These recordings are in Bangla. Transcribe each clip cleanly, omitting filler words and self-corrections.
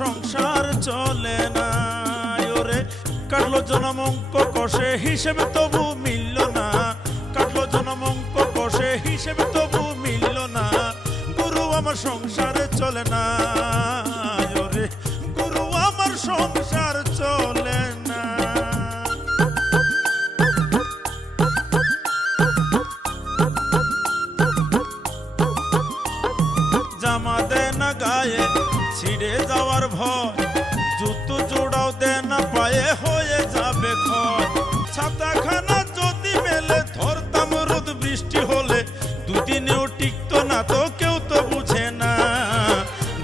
সংসার চলে না। ওরে কাটলো জনম অঙ্ক কষে হিসেবে তবু মিলল না, কাটলো জনম অঙ্ক কষে হিসেবে তবু মিলল না। গুরু আমার সংসারে চলে না, ওরে গুরু আমার সংসার চলে না। জামা দে না গায়ে ছিঁড়ে যাওয়ার ভয়, জুতো জোড়াও দে না পায়ে হয়ে যাবে ক্ষয়। ছাতাখানা যদি মেলে ধরতাম রোদ বৃষ্টি হলে, দুদিনেও টিকতো না তো কেউ তো বুঝে না।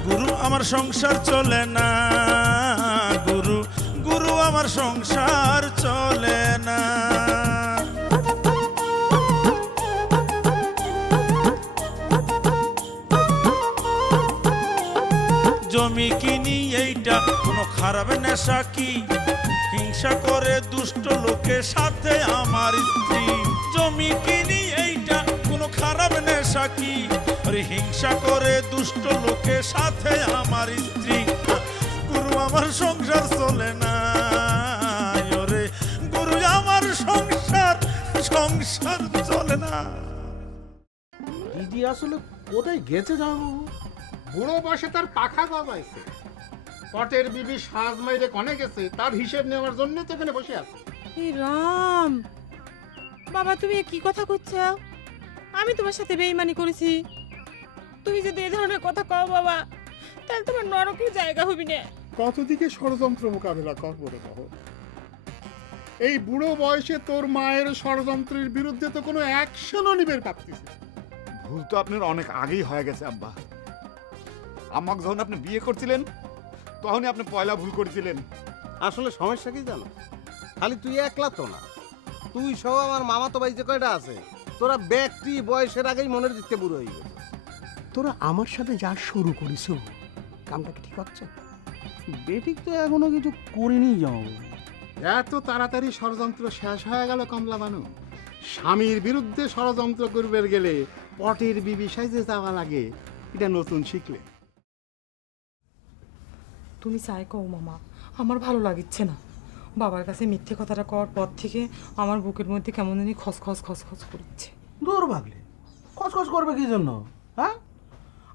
গুরু আমার সংসার চলে না, গুরু গুরু আমার সংসার চলে না। জমি কিনি এইটা কোনো খারাপ নেশা কি, হিংসা করে দুষ্ট লোকের সাথে আমার স্ত্রী। জমি কিনি এইটা কোনো খারাপ নেশা কি, আরে হিংসা করে দুষ্ট লোকের সাথে আমার স্ত্রী। গুরু আমার সংসার চলে না, ওরে গুরু আমার সংসার সংসার চলে না। দিদি আসলে কোথায় গেছে জানো? বুড়ো বয়সে তার পাখা গজাইছে, পটের বিবি সাজ মাইরে কনে গেছে তার হিসেব নেওয়ার জন্য তো এখানে বসে আছে। এই রাম বাবা, তুমি এ কি কথা করছো? আমি তোমার সাথে বেঈমানি করেছি? তুমি যদি এই ধরনের কথা কও বাবা, তাহলে তোমার নরকেও জায়গা হবি না। কতদিকে ষড়যন্ত্র মোকাবেলা করবো রে কহ? এই বুড়ো বয়সে তোর মায়ের ষড়যন্ত্রের বিরুদ্ধে তো কোনো অ্যাকশনও নিবে পারতেছে। ভুল তো আপনার অনেক আগেই হয়ে গেছে আব্বা। আমাকে যখন আপনি বিয়ে করছিলেন তখনই আপনি পয়লা ভুল করেছিলেন। আসলে সমস্যা কি জানো, খালি তুই একলা তো না, তুই সহ আমার মামা তো ভাই যে কয়টা আছে, তোরা ব্যক্তি বয়সের আগেই মনের দিকতে বুড়ো হয়ে গেছে। তোরা আমার সাথে যা শুরু করিস কামটা কি ঠিক হচ্ছে? বেঠিক তো এখনো কিছু করিনি যাও। এত তাড়াতাড়ি ষড়যন্ত্র শেষ হয়ে গেল কমলা বানু? স্বামীর বিরুদ্ধে ষড়যন্ত্র করবে গেলে পটের বিবি সাইজে যাওয়া লাগে, এটা নতুন শিখলে। তুমি চাই কও মামা, আমার ভালো লাগিচ্ছে না। বাবার কাছে মিথ্যে কথাটা কওয়ার পর থেকে আমার বুকের মধ্যে কেমন জানি খসখস খসখস করছে। দূর ভাগলে খসখস করবে কি জন্য? হ্যাঁ,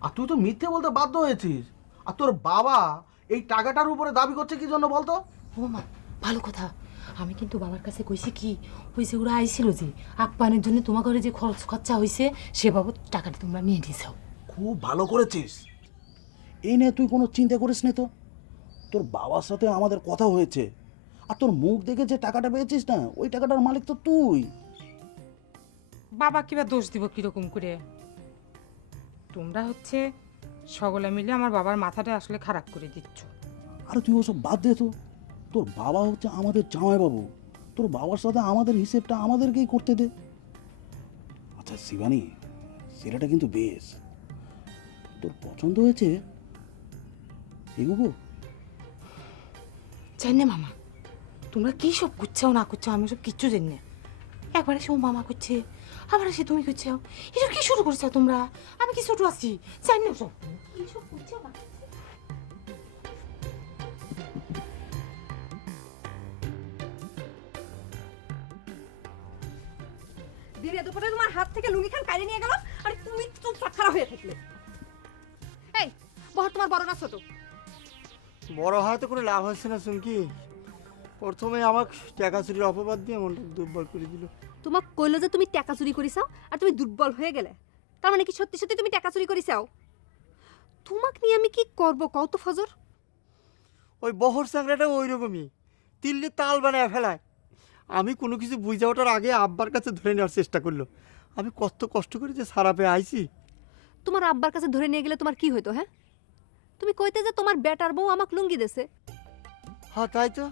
আর তুই তো মিথ্যে বলতে বাধ্য হয়েছিস। আর তোর বাবা এই টাকাটার উপরে দাবি করছে কি জন্য বলতো? ও মা, ভালো কথা। আমি কিন্তু বাবার কাছে কইছি কি, ওই যে ওরা আইছিল যে আপ্যায়নের জন্য তোমার ঘরে যে খরচ খরচা হয়েছে সে বাবদ টাকাটা তোমরা নিয়ে নিয়েছাও। খুব ভালো করেছিস। এই নিয়ে তুই কোনো চিন্তা করিস না তো। তোর বাবার সাথে আমাদের কথা হয়েছে, আর তোর মুখ দেখে যে টাকাটা পেয়েছিস না, ওই টাকাটার মালিক তো তুই। বাবা কিবা দোষ দিব কিরকম করে? তোমরা হচ্ছে সকলে মিলে আমার বাবার মাথাটা আসলে খারাপ করে দিচ্ছ। আর তুই ওসব বাদ দে তো। তোর বাবা হচ্ছে আমাদের জামাইবাবু, তোর বাবার সাথে আমাদের হিসেবটা আমাদেরকেই করতে দে। আচ্ছা শিবানী, ছেলেটা কিন্তু বেশ, তোর পছন্দ হয়েছে? এগোবো? জানি না মামা, তোমরা কি সব করছাও না করছো আমি সব কিচ্ছু জানি না। একবার এসে ও মামা করছে, আবার এসে তুমি করছো। এসব কি শুরু করেছো তোমরা? আমি কি ছোট আছি? জানি না সব কি সব করছো না। দিনে দুপুরে তোমার হাত থেকে লুঙ্গি খান কাইরে নিয়ে গেল, আর তুমি চুপচাপ খারাপ হয়ে থাকলে। এই বহর তোমার বড় না ছোট? বড় হয়তো কোনো লাভ হচ্ছে না চুমকি। প্রথমে আমাকে টাকা চুরির অপবাদ দিয়ে মনটা দুর্বল করে দিল। তোমাক কইলো যে তুমি টাকা চুরি করিসাও আর তুমি দুর্বল হয়ে গেলে, তার মানে কি সত্যি সত্যি তুমি টাকা চুরি করিসাও? তোমাক নিয়ে আমি কি করব কও তো ফজর? ওই বহর চাংড়াটা ওই রকমই, তিল্লি তাল বানায় ফেলায়। আমি কোনো কিছু বুঝে ওঠার আগে আব্বার কাছে ধরে নেওয়ার চেষ্টা করলো। আমি কত কষ্ট করে যে সারা পেয়ে আইছি। তোমার আব্বার কাছে ধরে নিয়ে গেলে তোমার কি হইতো? হ্যাঁ, তুমি কইতে যে তোমার বেটার বউ আমাকে লুঙ্গি দেছে। হ্যাঁ তাই তো,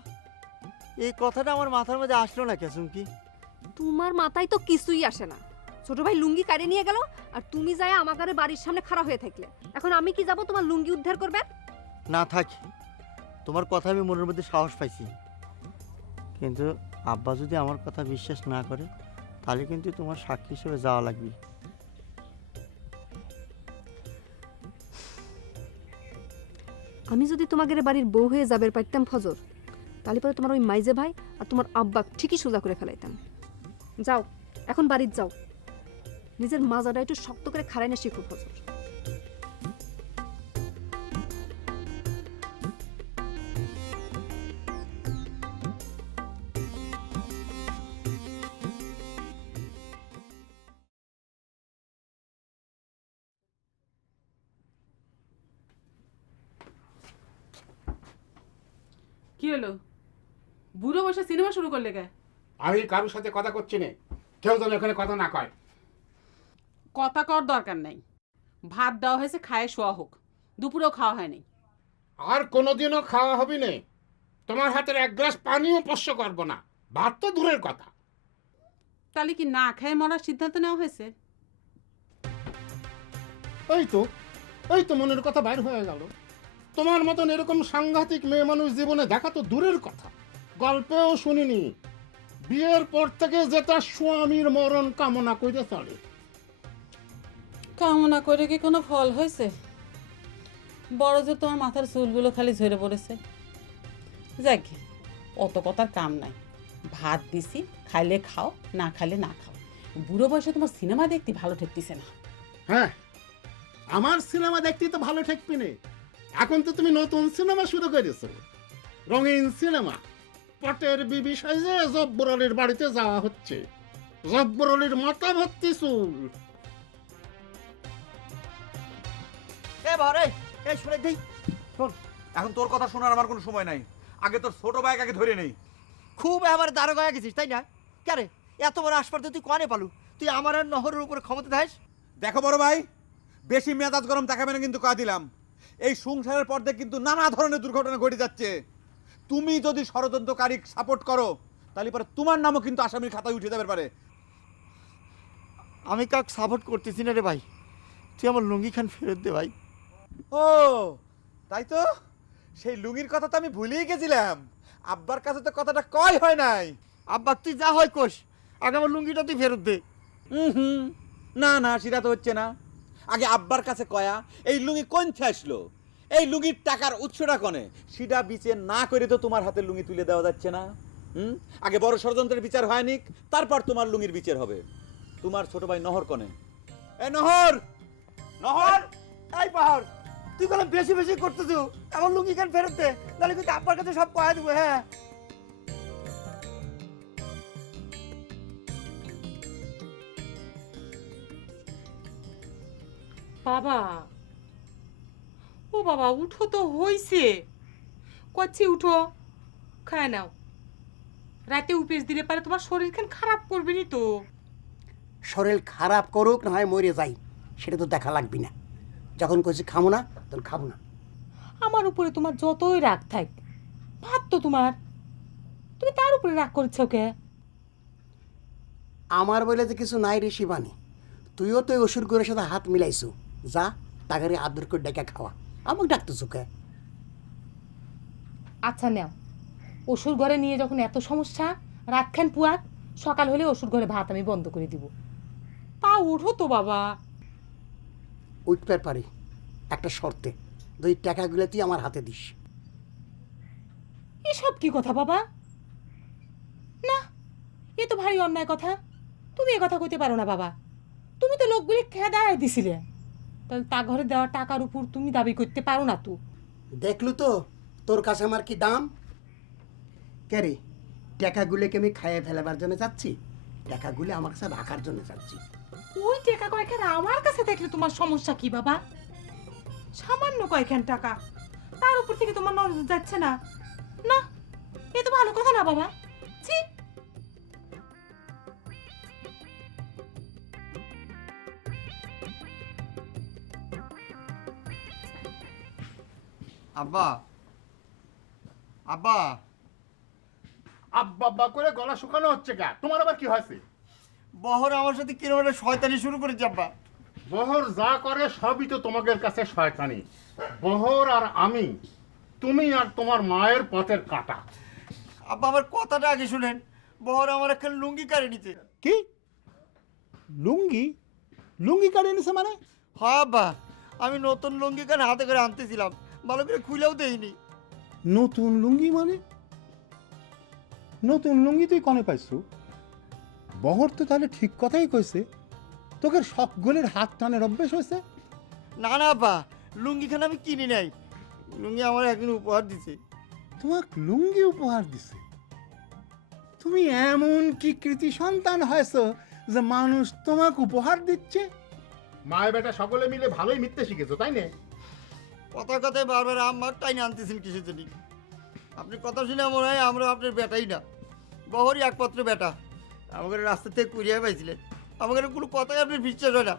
এই কথাটা আমার মাথার মধ্যে আসলো না কে চুমকি? তোমার মাথায় তো কিছুই আসে না। ছোট ভাই লুঙ্গি কাড়ে নিয়ে গেল আর তুমি যায় আমার ঘরে বাড়ির সামনে খাড়া হয়ে থাকলে। এখন আমি কি যাব তোমার লুঙ্গি উদ্ধার করবে? না থাকি, তোমার কথা আমি মনের মধ্যে সাহস পাইছি, কিন্তু আব্বা যদি আমার কথা বিশ্বাস না করে তাহলে কিন্তু তোমার সাক্ষী হিসেবে যাওয়া লাগবে। আমি যদি তোমাদের বাড়ির বউ হয়ে যাবার পারতাম ফজর, তাহলে পরে তোমার ওই মাইজে ভাই আর তোমার আব্বা ঠিকই সোজা করে ফেলাইতাম। যাও এখন বাড়ির যাও, নিজের মাজাটা একটু শক্ত করে খাড়াই না শিখো ফজর। কি হলো, বুড়ো বসে সিনেমা শুরু করলে কে? আমি কারোর সাথে কথা করছি না, কেউ যেন এখানে কথা না কয়। কথা কর দরকার নাই, ভাত দেওয়া হয়েছে, খায় শোয়া হোক, দুপুরেও খাওয়া হয়নি। আর কোনোদিনও খাওয়া হবে না, তোমার হাতের এক গ্লাস পানিও স্পর্শ করবো না, ভাত তো দূরের কথা। তাহলে কি না খেয়ে মরার সিদ্ধান্ত নেওয়া হয়েছে? এই তো মনের কথা বাইর হয়ে গেল। তোমার মতন এরকম সাংঘাতিক মেয়ে মানুষ জীবনে দেখা তো দূরের কথা, গল্পেও শুনিনি। বিয়ের পর থেকে যেটা স্বামীর মরণ কামনা করে চলে। কামনা করে কি কোনো ফল হয়েছে? বড় যে তোমার মাথার চুলগুলো খালি ঝরে পড়েছে। যাক, অত কথার কাম নাই, ভাত দিছি, খাইলে খাও, না খাইলে না খাও। বুড়ো বয়সে তোমার সিনেমা দেখতে ভালো ঠেকতেছে না। হ্যাঁ, আমার সিনেমা দেখতে তো ভালো ঠেকবি না। এখন তো তুমি নতুন সিনেমা শুরু করেছো, রঙিন সিনেমা। পটের বিবি সাইজে জব্বর আলীর বাড়িতে যাওয়া হচ্ছে, জব্বর আলীর মাথা ভর্তি চুল। শুনে দেই, এখন তোর কথা শোনার আমার কোনো সময় নাই, আগে তোর ছোট ভাইকে আগে ধরে নেই। খুব এবার দারোগা হয়ে গেছিস তাই না? কেরে এত বড় আসপারতে তুই কনে পালু? তুই আমার আর নহরের উপরে ক্ষমতা দেস? দেখো বড় ভাই, বেশি মেজাজ গরম দেখাবে না কিন্তু, কয়া দিলাম। এই সংসারের পর্দায় কিন্তু নানা ধরনের দুর্ঘটনা ঘটে যাচ্ছে। তুমি যদি ষড়যন্ত্রকারী সাপোর্ট করো, তাহলে পরে তোমার নামও কিন্তু আসামির খাতায় উঠে যাবে পারে। আমি কাক সাপোর্ট করতেছি না রে ভাই, তুই আমার লুঙ্গি খান ফেরত দে ভাই। ও তাই তো, সেই লুঙ্গির কথা তো আমি ভুলেই গেছিলাম। আব্বার কাছে তো কথাটা কয় হয় নাই। আব্বা তুই যা হয় কোষ, আগে আমার লুঙ্গিটা তুই ফেরত দে। না না, সেটা তো হচ্ছে না। আগে আব্বার কাছে কয়া এই লুঙ্গি কোন আসলো, এই লুঙ্গির টাকার উৎসটা কনে, সেটা বিচার না করে তো তোমার হাতে লুঙ্গি তুলে দেওয়া যাচ্ছে না। আগে বড় ষড়যন্ত্রের বিচার হয়নি, তারপর তোমার লুঙ্গির বিচার হবে। তোমার ছোট ভাই নহর কনে? এ নহর, নহর! এই পাহাড়, তুই বলে বেশি বেশি করতেছ, আমার লুঙ্গি খান ফেরত দে, তাহলে কিন্তু আব্বার কাছে সব কয়া দেবো। হ্যাঁ, বাবা, ও বাবা, উঠো তো হইছে, করছি উঠো, খায় নাও। রাতে উপেস দিলে পারে তোমার শরীর খান খারাপ করবে নি তো। শরীর খারাপ করুক না হয় মরে যাই, সেটা তো দেখা লাগবে না। যখন কইছি খাবো না তখন খাবো না। আমার উপরে তোমার যতই রাগ থাক, ভাত তো তোমার, তুমি তার উপরে রাগ করছো কে? আমার বলে যে কিছু নাই রে শিবানী, তুইও তো অসুর করে সাথে হাত মিলাইছু। যা তাকে আদর করে ডেকে খাওয়া, আমাকে ডাকতেছু কে? আচ্ছা নাও, ওষুধ ঘরে নিয়ে যখন এত সমস্যা, রাত খান পুয়াক, সকাল হলে ওষুধ ঘরে ভাত আমি বন্ধ করে দিব। তা ওঠো তো বাবা। উঠতে পারি একটা শর্তে, দুই টাকাগুলো তুই আমার হাতে দিস। এসব কি কথা বাবা? না, এ তো ভারী অন্যায় কথা, তুমি এ কথা কইতে পারো না বাবা। তুমি তো লোকগুলি খেদায় দিছিলে, তাহলে তা ঘরে দেওয়া টাকার উপর তুমি দাবি করতে পারো না তো। দেখলু তো তোর কাছে আমার কি দাম? কে রে, টাকাগুলোকে আমি খাইয়ে ফেলাবার জন্য চাচ্ছি, টাকাগুলো আমার কাছে রাখার জন্য চাচ্ছি। ওই টাকা কয়েকখান আমার কাছে দেখলে তোমার সমস্যা কি বাবা? সামান্য কয়েকখান টাকা, তার উপর থেকে তোমার নজর যাচ্ছে না? না, এ তো ভালো কথা না বাবা। ছি। আব্বা, আব্বা, আব্বা আব্বা করে গলা শুকানো হচ্ছে কে? তোমার আবার কি হয়েছে? বহর আমার সাথে কিরকম একটা শয়তানি শুরু করেছে আব্বা। বহর যা করে সবই তো তোমাদের কাছে শয়তানি। বহর আর আমি, তুমি আর তোমার মায়ের পথের কাটা। আব্বা আমার কথাটা আগে শুনেন, বহর আমার একটা লুঙ্গি কাড়ে নিতে। কি লুঙ্গি? লুঙ্গি কাটিয়ে নিছে মানে? হ্যাঁ আব্বা, আমি নতুন লুঙ্গি কান হাতে করে আনতেছিলাম, ভালো করে খুলেও দেইনি। নতুন লুঙ্গি মানে? নতুন লুঙ্গি তুই কনে পাইছু? বহর তো তাহলে ঠিক কথাই কইছে, তোকে সকলের হাত টানের অভ্যেস হয়েছে। না না আব্বা, লুঙ্গিখানা আমি কিনি নাই, লুঙ্গি আমার একদিন উপহার দিছে। তোমাকে লুঙ্গি উপহার দিছে? তুমি এমন কি কৃতি সন্তান হয়েছো যে মানুষ তোমাকে উপহার দিচ্ছে? মায়ের বেটা সকলে মিলে ভালোই মিথ্যে শিখেছো, তাই না? কথায় কথায় বারবার আমার টাইনে আনতেছেন কিসের জন্য? আপনি কথা শুনে মনে হয় আমরা আপনার বেটাই না, বহরই একমাত্র বেটা। আমাকে রাস্তা থেকে কুড়িয়ে পাইছিলেন, আমাকে কোনো কথাই আপনার বিশ্বাস হয় না।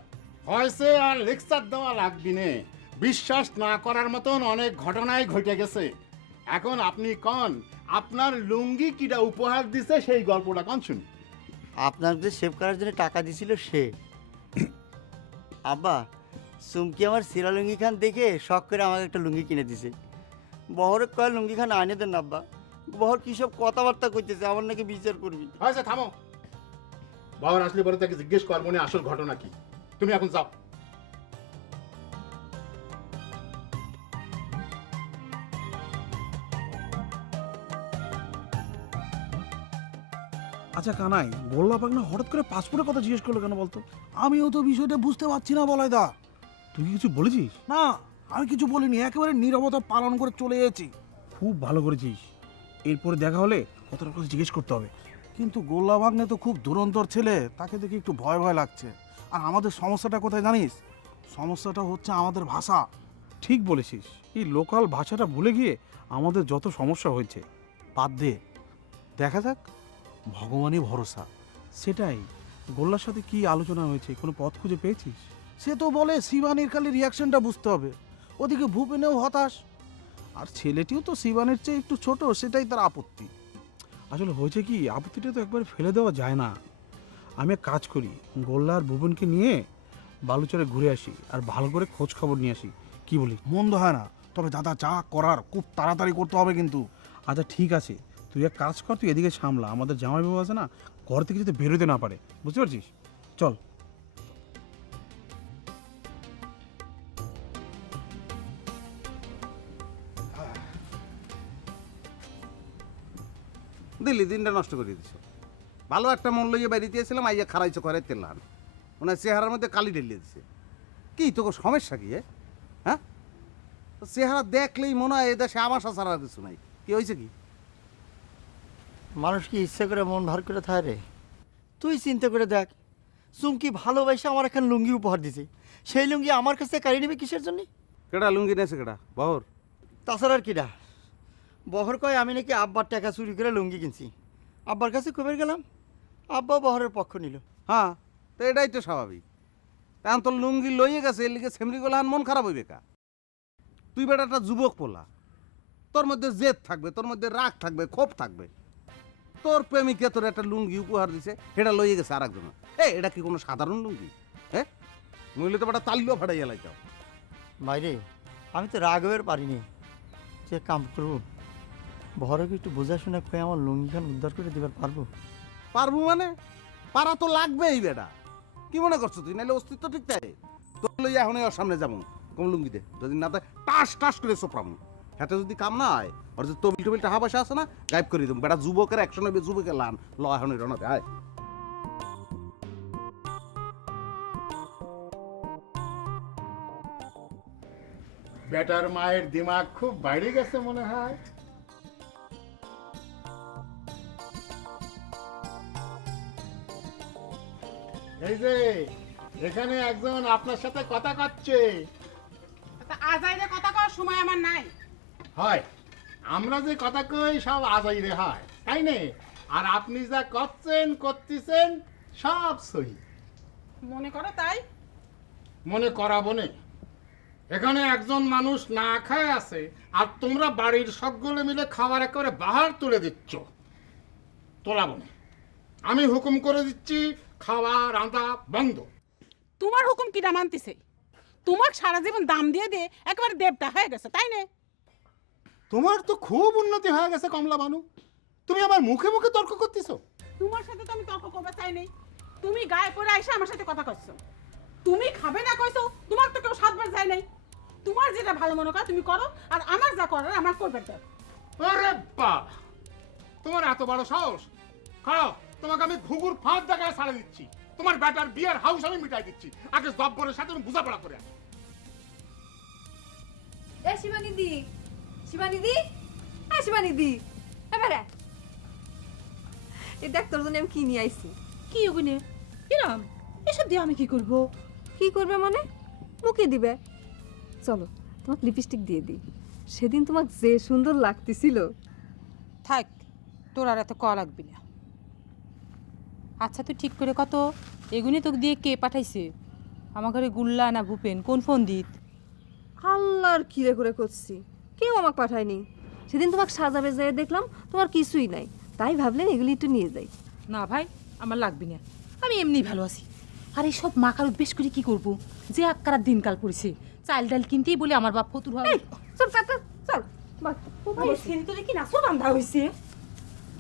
হয়েছে, আর লেকচার দেওয়া লাগবি নে। বিশ্বাস না করার মতন অনেক ঘটনাই ঘটে গেছে। এখন আপনি কন, আপনার লুঙ্গি কিটা উপহার দিছে সেই গল্পটা কন শুনি। আপনার যে সেভ করার জন্য টাকা দিছিল সে। আব্বা, চুমকি আমার সিরা লুঙ্গি খান দেখে শখ করে আমাকে একটা লুঙ্গি কিনে দিছে। বহরে কয় লুঙ্গি খান আনে দেন আব্বা, বহর কি সব কথাবার্তা করতেছে, আমার নাকি বিচার করবি। হয়েছে, থামো। বাবার আসলে পরে তাকে জিজ্ঞেস কর মনে আসল ঘটনা কি। তুমি এখন যাও। আচ্ছা কানাই, গোল্লা পাকনা হঠাৎ করে পাসপোর্টের কথা জিজ্ঞেস করলো কেন বলতো? আমিও তো বিষয়টা বুঝতে পারছি না বলাই দা। তুই কি কিছু বলেছিস? না, আমি কিছু বলিনি, একেবারে নীরবতা পালন করে চলে এসেছি। খুব ভালো করেছিস, এরপরে দেখা হলে কতটা কথা জিজ্ঞেস করতে হবে। কিন্তু গোল্লা ভাগ্নে তো খুব দুরন্তর ছেলে, তাকে দেখে একটু ভয় ভয় লাগছে। আর আমাদের সমস্যাটা কোথায় জানিস? সমস্যাটা হচ্ছে আমাদের ভাষা। ঠিক বলেছিস, এই লোকাল ভাষাটা ভুলে গিয়ে আমাদের যত সমস্যা হয়েছে। বাদ দে, দেখা যাক, ভগবানই ভরসা। সেটাই, গোল্লার সাথে কি আলোচনা হয়েছে, কোনো পথ খুঁজে পেয়েছিস? সে তো বলে শিবানীর খালি রিয়াকশনটা বুঝতে হবে। ওদিকে ভূপেনেও হতাশ, আর ছেলেটিও তো শিবানীর চেয়ে একটু ছোট, সেটাই তার আপত্তি। আসলে হয়েছে কি, আপত্তিটা তো একবার ফেলে দেওয়া যায় না। আমি এক কাজ করি, গোল্লা আর ভুবনকে নিয়ে বালুচরে ঘুরে আসি আর ভালো করে খোঁজ খবর নিয়ে আসি, কি বলি? মন্দ হয় না, তবে দাদা যা করার খুব তাড়াতাড়ি করতে হবে কিন্তু। আচ্ছা ঠিক আছে, তুই এক কাজ কর, তুই এদিকে সামলা, আমাদের জামাইবাবু আছে না, ঘর থেকে যাতে বেরোতে না পারে, বুঝতে পারছিস? চল। দিল্লি দিনটা নষ্ট করে দিছ। ভালো একটা মন লইয়ে বাইরে দিয়েছিলাম, আইয়া খারাইছো করে তেলান, ওনার চেহারার মধ্যে কালি ঢেলিয়ে দিছে। কি তোকে সমস্যা কি? হ্যাঁ, চেহারা দেখলেই মনে হয় এদেশে আমার ছাড়া কিছু নাই। কি হয়েছে কি? মানুষ কি ইচ্ছে করে মন ভার করে থাকে রে? তুই চিন্তা করে দেখ, চুমকি ভালোবাসে আমার এখন লুঙ্গি উপহার দিছে, সেই লুঙ্গি আমার কাছে কাড়ি নেবে কিসের জন্য? কেডা লুঙ্গি নেছে? কেডা? বহর? তাছাড়া আর কিডা? বহর কয় আমি নাকি আব্বার টাকা চুরি করে লুঙ্গি কিনছি। আব্বার কাছে কবে গেলাম, আব্বা বহরের পক্ষ নিল। হ্যাঁ, তো এটাই তো স্বাভাবিক। এখন তোর লুঙ্গি লইয়ে গেছে, এর লিগে সেমরি গোলান মন খারাপ হইবে কা? তুই বেটা একটা যুবক পোলা, তোর মধ্যে জেদ থাকবে, তোর মধ্যে রাগ থাকবে, ক্ষোভ থাকবে। তোর প্রেমিকে তোর একটা লুঙ্গি উপহার দিছে, এটা লইয়ে গেছে আর একজন। এটা কি কোনো সাধারণ লুঙ্গি? হ্যাঁ, নইলে তো বেটা তালিও ফাটাইয়া লাইতাম। বাইরে আমি তো রাগবের পারিনি, যে কাম করবো বহরকে একটু বোঝাশোনা করে আমার লুঙ্গিখান উদ্ধার করে দেবার পারবো? পারবো মানে? পারা তো লাগবেই বেটা। কি মনে করছো তুই? নাইলে অস্তিত্ব ঠিক তাই তোর লইয়া এখন ওর সামনে যাবো, কম লুঙ্গি দে, যদি না দেয় টাস টাস করে চোপড়ামো। হাতে যদি কাম না হয়, ওর যে তবিল টবিল টাকা পয়সা আছে না, গায়েব করে দেবো। বেটা যুবকের 190 যুবকের লান ল এখন রনাতে আয়। বেটার মায়ের দিমাগ খুব বাইরে গেছে মনে হয়। এই যে এখানে একজন আপনার সাথে কথা করছে। আজাইরে কথা কওয়ার সময় আমার নাই। হয়, আমরা যে কথা কই সব আজাইরে হয়, তাই না? আর আপনি যা করছেন করতেছেন সব সহি। মনে করো তাই? মনে করাবো না। এখানে একজন মানুষ না খায় আছে, আর তোমরা বাড়ির সকলে মিলে খাবার একেবারে বাহার তুলে দিচ্ছ। তোলাবো না, আমি হুকুম করে দিচ্ছি, খাওয়া রাঁধা বন্ধ। তোমার হুকুম কিটা মানতেছে? তোমার সারা জীবন দাম দিয়ে দিয়ে একেবারে দেবটা হয়ে গেছে, তাই না? তোমার তো খুব উন্নতি হয়ে গেছে কমলা বানু, তুমি আবার মুখে মুখে তর্ক করতেছো। তোমার সাথে তো আমি তর্ক করতে চাই নাই, তুমি গায়ে পড়ে আইসা আমার সাথে কথা কইছো। তুমি খাবে না কইছো, তোমার তো কেউ সাতবার যায় নাই। তোমার যেটা ভালো মনে করো তুমি করো, আর আমার যা করার আমার করবে দাও। আরে বাবা, তোমার এত বড় সাহস! খাও, তোমাকে আমি ঘুঘুর ফাঁদ দেখায় ছাড়ে দিচ্ছি। তোমার ব্যাটার বিয়ের হাউস আমি মিটাই দিচ্ছি। আগে জব্বরের সাথে তুমি বোঝাপড়া করে আসো। এ শিবানিদি, শিবানিদি, শিবানিদি, এবারে এ দেখ তোর জন্য আমি কি নিয়ে আইছি। কি ওগুনে কিরাম এসব দিয়ে আমি কি করব? কি করবে মানে? মুখে দিবে। চলো তোমাকে লিপস্টিক দিয়ে দিই। সেদিন তোমাকে যে সুন্দর লাগতেছিল। থাক, তোর আর এত কয়া লাগবি না। আচ্ছা তুই ঠিক করে কত এগুনি তোকে দিয়ে কে পাঠাইছে? আমার ঘরে গুল্লা না ভূপেন কোন ফোন দিত? আল্লাহর কিরে করে করছি, কেউ আমাকে পাঠায়নি। সেদিন তোমাকে সাজাবে যেয়ে দেখলাম তোমার কিছুই নাই, তাই ভাবলেন এগুলি একটু নিয়ে যাই। না ভাই, আমার লাগবি না, আমি এমনি ভালো আছি। আর এই সব মাখার উদ্বেশ করে কি করব? যে আক্কার দিনকাল পড়েছে, চাল ডাল কিনতেই বলে আমার বাপ ফতুর হয়। চল চল চল, তোরে কি নাচো বান্ধা হয়েছে?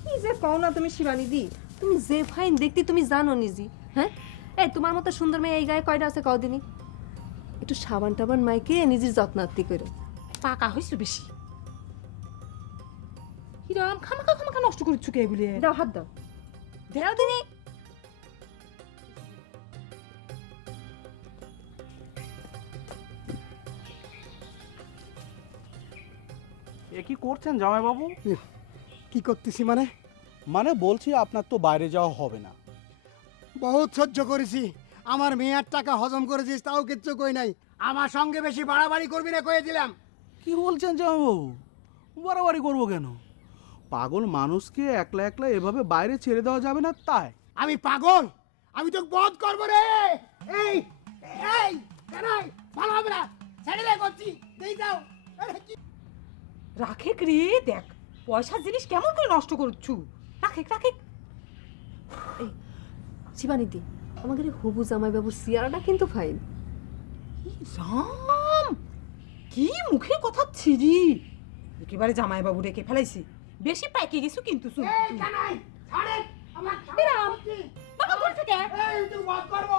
কি যে কও না তুমি শিবানিদি, তুমি যে ফাইন দেখতে তুমি জানো নিজে। হ্যাঁ, এই তোমার মতো সুন্দর মেয়ে এই গায়ে কয়টা আছে কদিনই। একটু সাবান টাবান মাইকে নিজের যত্নার্থী করে। পাকা হয়েছিল বেশি। হিরাম খামাখা খামাখা নষ্ট করছো কে বলে? দাও হাত দাও, দাও দিনি। এ কি করছেন জামাইবাবু? কি করতেছি মানে? মানে বলছি আপনার তো বাইরে যাওয়া হবে না। বহুত সহ্য করেছি, আমার মেয়ের টাকা হজম করেছিস, তাও কিচ্ছু কই নাই। আমার সঙ্গে বেশি বাড়াবাড়ি করবি না কয়ে দিলাম। কি বলছেন জামাইবাবু? বাড়াবাড়ি করবো কেন? পাগল মানুষকে একলা একলা এভাবে বাইরে ছেড়ে দেওয়া যাবে না তাই। আমি পাগল? আমি তো বধ করবো রে। এই এই কানাই, ভালো হবে না, ছেড়ে দে করছি, দেই যাও। রাখে রে, দেখ পয়সার জিনিস কেমন করে নষ্ট করছু। রাখে রাখে। এই শিবানিদি, আমাদের এই হবু জামাইবাবুর সিয়ারাটা কিন্তু ফাইন। রাম, কি মুখের কথা ছিরি! একেবারে জামাই বাবু রেখে ফেলাইছি। বেশি পাইকে গেছু কিন্তু শুন। এই কানাই, ছাড়ে আমার রাম, বাবা বল থেকে। এই তুই বধ করবো।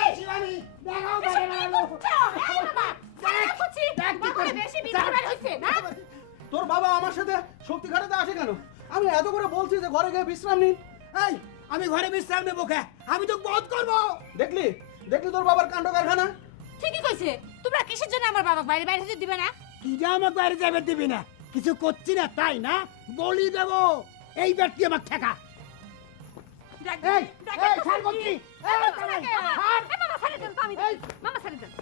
এই শিবানী, দেখাও বাইরে বেরালো। এই বাবা, দেখ দেখ কি করে বেশি বিপদ হইছে না? তোর বাবা আমার সাথে শক্তি খাটাতে আসে কেন? আমি এত করে বলছি যে ঘরে গিয়ে বিশ্রাম নিন। এই আমি ঘরে বিশ্রাম নেবো কে? আমি তো বধ করবো। দেখলি দেখলি তোর বাবার কাণ্ড কারখানা। ঠিকই কইছে। তোমরা কিসের জন্য আমার বাবা বাইরে বাইরে যেতে দিবে না? কি যা আমাকে বাইরে যাবে দিবি না? কিছু করছি না তাই না? বলি দেবো। এই ব্যক্তি আমার ঠেকা। এই এই ছাড় করছি। এই কানাই, ছাড়। মামা ছেড়ে দেন তো, আমি মামা ছেড়ে দেন।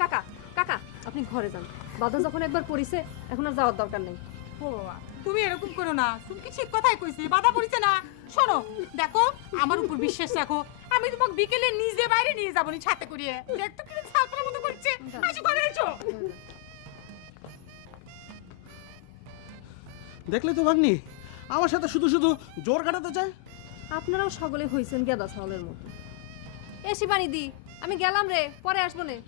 কাকা কাকা, আপনি ঘরে যান। বাধা যখন একবার পড়িছে, এখন আর যাওয়ার দরকার নেই। ও বাবা, তুমি এরকম করো না। তুমি কি ঠিক কথাই কইছি, বাধা পড়িছে না। শোনো, দেখো আমার উপর বিশ্বাস রাখো, আমি তোমাকে বিকেলে নিজে বাইরে নিয়ে যাবো নি ছাতে করিয়ে। দেখ তো কি ছাত্রের মতো করছে। আসো ঘরে এসো। দেখলে তো ভাগ্নি, আমার সাথে শুধু শুধু জোর কাটাতে চায়। আপনারাও সকলে হইছেন গেদা ছাগলের মতো। এ শিবানিদি, আমি গেলাম রে, পরে আসবো নে।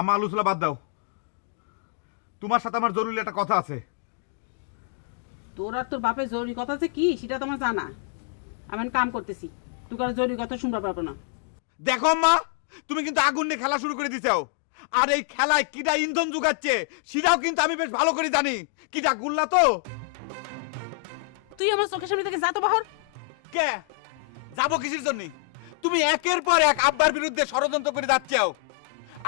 আমার আলোচনা বাদ দাও, তোমার সাথে আমার জরুরি একটা কথা আছে। তোর আর তোর বাপের জরুরি কথা আছে কি সেটা তোমার জানা। আমি কাম করতেছি, তুই কারো জরুরি কথা শুনতে পারবো না। দেখো আম্মা, তুমি কিন্তু আগুন নিয়ে খেলা শুরু করে দিছো। আর এই খেলায় কিটা ইন্ধন জুগাচ্ছে সেটাও কিন্তু আমি বেশ ভালো করে জানি। কিটা গুল্লা তো। তুই আমার চোখের সামনে থেকে যা তো বাহর। কে যাবো কিসের জন্য? তুমি একের পর এক আব্বার বিরুদ্ধে ষড়যন্ত্র করে যাচ্ছো।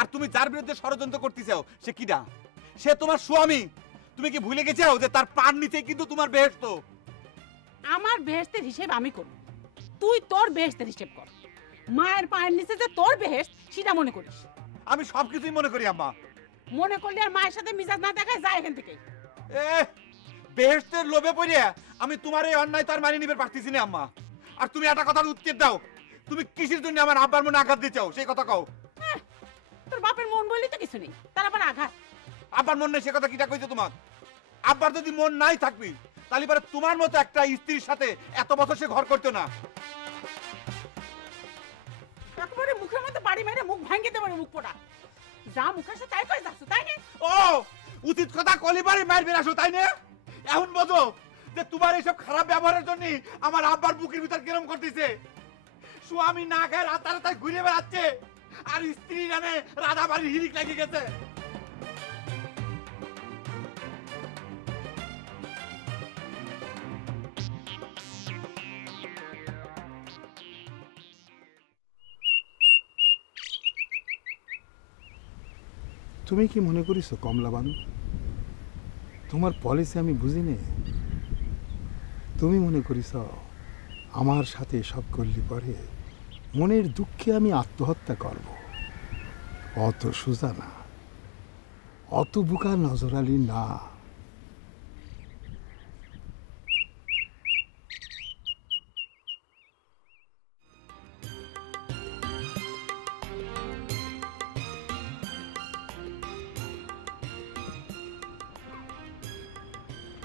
আর তুমি যার বিরুদ্ধে ষড়যন্ত্র করতেছো সে কিডা? সে তোমার স্বামী। তুমি কি ভুলে গেছো যে তার পার নিচে কিন্তু তোমার বেহেশত? আমার বেহেশতের হিসেব আমি করব, তুই তোর বেহেশতের হিসেব কর। মায়ের পায়ের নিচে যে তোর বেহেশত সেটা মনে করিস। আমি সবকিছুই মনে করি আম্মা। মনে করলে আর মায়ের সাথে মিজাজ না দেখায় যায় এখান থেকে। এ বেহেশতের লোভে পড়ে আমি তোমার এই অন্যায় তার মানি নিবে পারতেছি না আম্মা। আর তুমি একটা কথার উত্তর দাও, তুমি কিসের জন্য আমার আব্বার মনে আঘাত দিচ্ছো সেই কথা কও। তোর বাপের মন বললি তো কিছু নেই, তার আবার আঘাত। আব্বার মন নেই সে কথা কিটা কইছো তোমার? আব্বার যদি মন নাই থাকবি তাহলে পরে তোমার মতো একটা স্ত্রীর সাথে এত বছর সে ঘর করতো না। একেবারে মুখের মধ্যে বাড়ি মেরে মুখ ভাঙিয়ে দেবে মুখ পোড়া। যা মুখে আসে তাই করে যাচ্ছ তাই না? ও উচিত কথা কলিবারে মারবে আসো তাই না? এখন বোঝো যে তোমার এইসব খারাপ ব্যবহারের জন্য আমার আব্বার বুকের ভিতর কেরম করতেছে। স্বামী না খায় রাতারাতাই ঘুরে বেড়াচ্ছে, আর স্ত্রী জানে রাধা বাড়ির হিরিক লেগে গেছে। তুমি কি মনে করিস কমলাবান, তোমার পলিসি আমি বুঝি নে? তুমি মনে করিস আমার সাথে সব করলি পরে মনের দুঃখে আমি আত্মহত্যা করব? অত সোজা না, অত বুকা নজরালি না।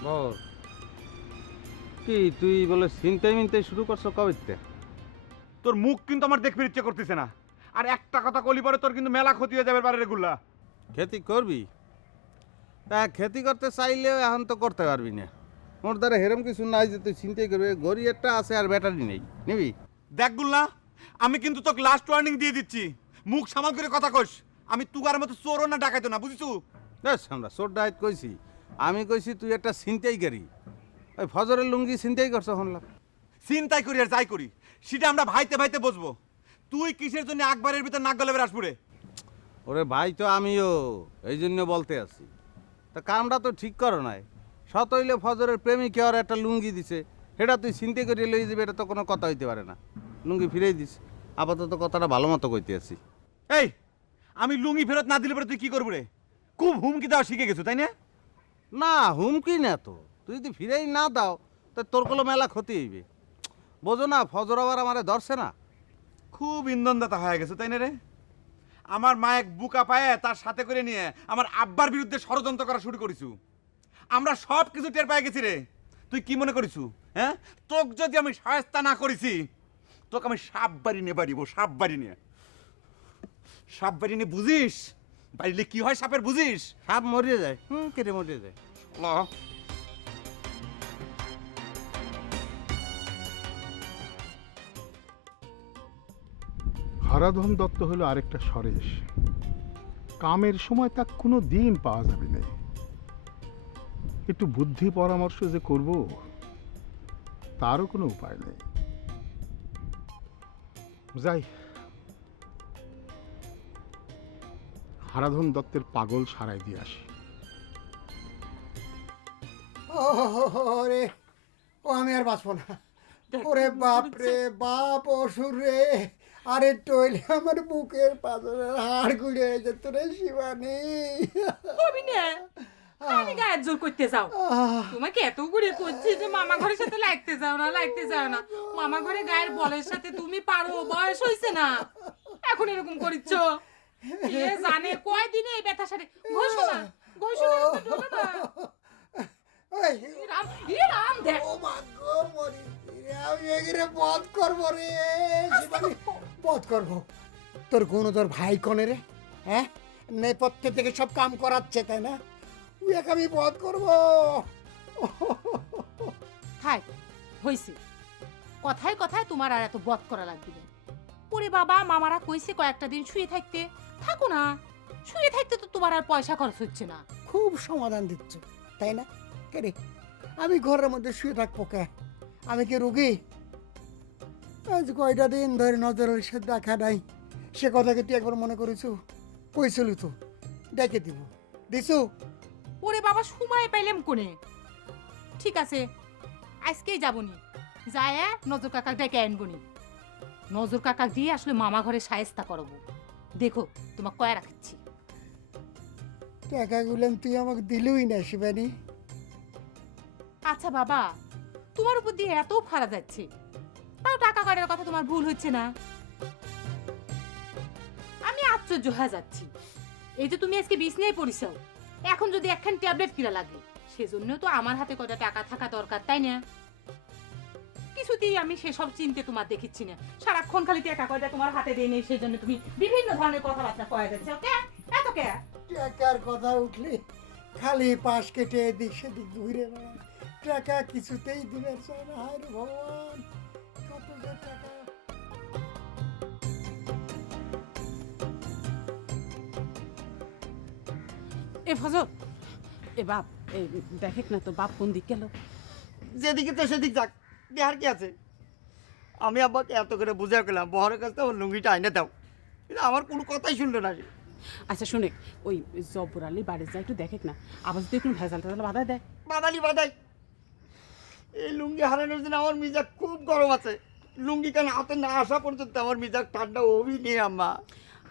বল কি তুই বলে চিন্তাই মিনতাই শুরু করছো কবে? তোর মুখ কিন্তু আমার দেখতে ইচ্ছে করতেছে না, আর একটা কথা কলি পরে তোর কিন্তু মেলা ক্ষতি হয়ে যাবে বারে রেগুলা। খেতি করবি? তা খেতি করতে চাইলেও এখন তো করতে পারবি না। মোর দ্বারা হেরম কিছু নাই যে তুই চিন্তাই করবি। গড়ি একটা আছে আর ব্যাটারি নেই, নিবি? দেখ গুল্লা, আমি কিন্তু তোকে লাস্ট ওয়ার্নিং দিয়ে দিচ্ছি, মুখ সামাল করে কথা কইস। আমি তুগার মতো চোরও না ডাকাইতো না, বুঝিছু? বেশ, আমরা চোর ডাইট কইছি, আমি কইছি তুই একটা চিন্তাই করি। ওই ফজরের লুঙ্গি চিন্তাই করছো হনলাম। চিন্তাই করি আর যাই করি সেটা আমরা ভাইতে ভাইতে বসবো। তুই কিসের জন্য আকবরের ভিতর নাক গলে বেরাস পড়ে? ওরে ভাই তো আমিও এই জন্য বলতে আছি। তা কামটা তো ঠিক করো নাই। সত হইলে ফজরের প্রেমিকে আর একটা লুঙ্গি দিছে, সেটা তুই চিন্তা করে লই যাবি, এটা তো কোনো কথা হইতে পারে না। লুঙ্গি ফিরেই দিস। আপাতত কথাটা ভালো মতো কইতে আছি। এই আমি লুঙ্গি ফেরত না দিলে পরে তুই কি করবি রে? খুব হুমকি দেওয়া শিখে গেছো তাই না? না হুমকি না তো, তুই যদি ফিরেই না দাও তা তোর কোনো মেলা ক্ষতি হইবে। বোঝো না, ফজর আবার আমারে ধরছে না। খুব ইন্ধনদাতা হয়ে গেছে তাই না রে? আমার মা এক বুকা পায়ে তার সাথে করে নিয়ে আমার আব্বার বিরুদ্ধে ষড়যন্ত্র করা শুরু করেছু। আমরা সব কিছু টের পেয়ে গেছি রে। তুই কি মনে করিস? হ্যাঁ, তোকে যদি আমি সায়স্তা না করেছি, তোকে আমি সাপ বাড়ি নিয়ে বাড়িব। সাপ বাড়ি নিয়ে, সাপ বাড়ি নিয়ে বুঝিস? বাড়িলে কি হয় সাপের বুঝিস? সাপ মরিয়ে যায়, কেটে মরিয়ে যায়। হারাধন দত্ত হলো আরেকটা সরেশ। কামের সময় তা কোনো দিন পাওয়া যাবে না। একটু বুদ্ধি পরামর্শ যে করব তারও কোনো উপায় নেই। যাই, হারাধন দত্তের পাগল সারাই দিয়ে আসি। ওরে ও আমি আর বাঁচবো না। ওরে বাপ রে বাপ, অসুর রে! আরে টইলে আমার বুকের পাথরের হাড় গুড়ে যেত রে শিবানী। কবি না আমি গায়ের জোর করতে যাও। তোমাকে এত করে করছি যে মামা ঘরের সাথে লাগতে যাও না, লাগতে যাও না। মামা ঘরে গায়ের বলের সাথে তুমি পারো, বয়স হয়েছে না, এখন এরকম করিচ্ছ। কে জানে কয়দিনে এই ব্যথা সারে। ঘোষণা ঘোষণা না। ওই রাম রাম দেখ, ও মা গো মরি রে, আমি এগিরে বধ করবো রে শিবানী, বধ করবো। তোর কোনো তোর ভাই কনে রে? হ্যাঁ, নেপথ্য থেকে সব কাম করাচ্ছে তাই না? তুই এক আমি বধ করবো। থাক হইছে, কথায় কথায় তোমার আর এত বধ করা লাগবে না। ওরে বাবা, মামারা কইছে কয়েকটা দিন শুয়ে থাকতে, থাকো না। শুয়ে থাকতে তো তোমার আর পয়সা খরচ হচ্ছে না। খুব সমাধান দিচ্ছ তাই না? কে রে, আমি ঘরের মধ্যে শুয়ে থাকবো কে? আমি কি রুগী? আজ কয়টা দিন ধরে নজরের সাথে দেখা নাই, সে কথাকে তুই একবার মনে করেছ? কইছিলি তো ডেকে দিব, দিছু? ওরে বাবা, সময় পাইলাম কোনে। ঠিক আছে, আজকেই যাবনি, যায় নজর কাকা ডেকে আনবনি। নজর কাকা দিয়ে আসলে মামা ঘরে সায়স্তা করবো। দেখো তোমাকে কয়া রাখছি। টাকাগুলাম তুই আমাকে দিলুই না শিবানী। আচ্ছা বাবা, তোমার উপর দিয়ে এত ফারা যাচ্ছে, তাও টাকা করার কথা তোমার ভুল হচ্ছে না। আমি আশ্চর্য হয়ে যাচ্ছি, এই যে তুমি আজকে বিছনায় পড়িছ, এখন যদি একখান ট্যাবলেট কিনা লাগে, সেজন্য তো আমার হাতে কয়টা টাকা থাকা দরকার তাই না? কিছুতেই আমি সেসব চিনতে তোমার দেখিচ্ছি না। সারাক্ষণ খালি টাকা কয়টা তোমার হাতে দিয়ে নেই, সেজন্য তুমি বিভিন্ন ধরনের কথাবার্তা কয়ে যাচ্ছে। ওকে এত কে? টাকার কথা উঠলে খালি পাশ কেটে এদিক সেদিক ঘুরে বেড়ায়, টাকা কিছুতেই দিবে চায় না। হায় রে ভগবান, কত যে টাকা। এ ফজল, এ বাপ, এই দেখেক না তো বাপ কোন দিক গেল। যেদিকে তো সেদিক যাক, দেহার কি আছে? আমি আব্বাকে এত করে বুঝে গেলাম বহরের কাছে আমার লুঙ্গিটা আইনে দাও, কিন্তু আমার কোনো কথাই শুনলো না সে। আচ্ছা শুনে, ওই জব্বর আলী বাড়ি যায় একটু দেখেক না, আবার যদি একটু ভেজাল টেজাল বাধা দেয়। বাদালি বাদাই, এই লুঙ্গি হারানোর জন্য আমার মিজাজ খুব গরম আছে। লুঙ্গি কেন হাতে না আসা পর্যন্ত আমার মিজাজ ঠান্ডা হবি নি আম্মা।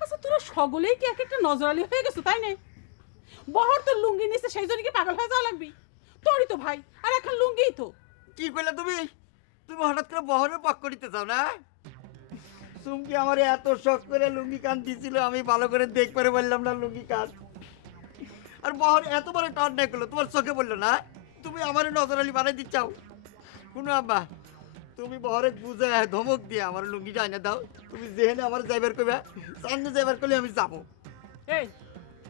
আচ্ছা তোরা সকলেই কি এক একটা নজরালি হয়ে গেছো তাই না? বহর তোর লুঙ্গি নিছে সেই জন্য কি পাগল হয়ে যাওয়া লাগবি? তোরই তো ভাই, আর এখন লুঙ্গিই তো। কি কইলে তুমি? তুমি হঠাৎ করে বহরের পক্ষ নিতে চাও না? চুমকি আমার এত শখ করে লুঙ্গি কান দিছিল, আমি ভালো করে দেখ করে বললাম না লুঙ্গি কান। আর বহর এত বড় টান না করলো, তোমার চোখে বললো না? তুমি আমার নজরালি বানাই দিচ্ছাও। শুনো আব্বা, তুমি বহরে বুঝে ধমক দিয়ে আমার লুঙ্গিটা আইনা দাও। তুমি যেহেনে আমার যাইবার কইবা, সামনে যাইবার করলে আমি যাবো। এই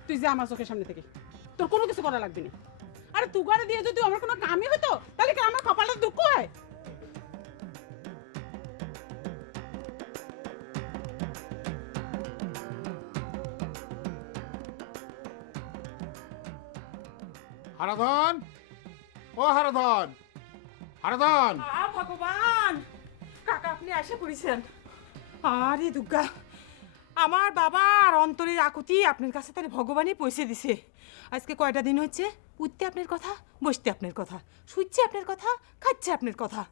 তুই যা আমার চোখের সামনে থেকে, তোর কোনো কিছু করা লাগবে না। আরে তুগারে দিয়ে যদি আমার কোনো কামই হতো তাহলে কি আমার কপালে দুঃখ হয়? হারাধন, ও হারাধন, হারাধন। ভগবান, কাকা আপনি এসে পড়েছেন। আরে দুর্গা, আমার বাবার অন্তরের আকুতি আপনার কাছে তাহলে ভগবানই পৌঁছে দিছে। আজকে কয়টা দিন হচ্ছে উঠতে আপনার কথা, বসতে আপনার কথা, শুচ্ছে আপনার কথা, খাচ্ছে আপনার কথা।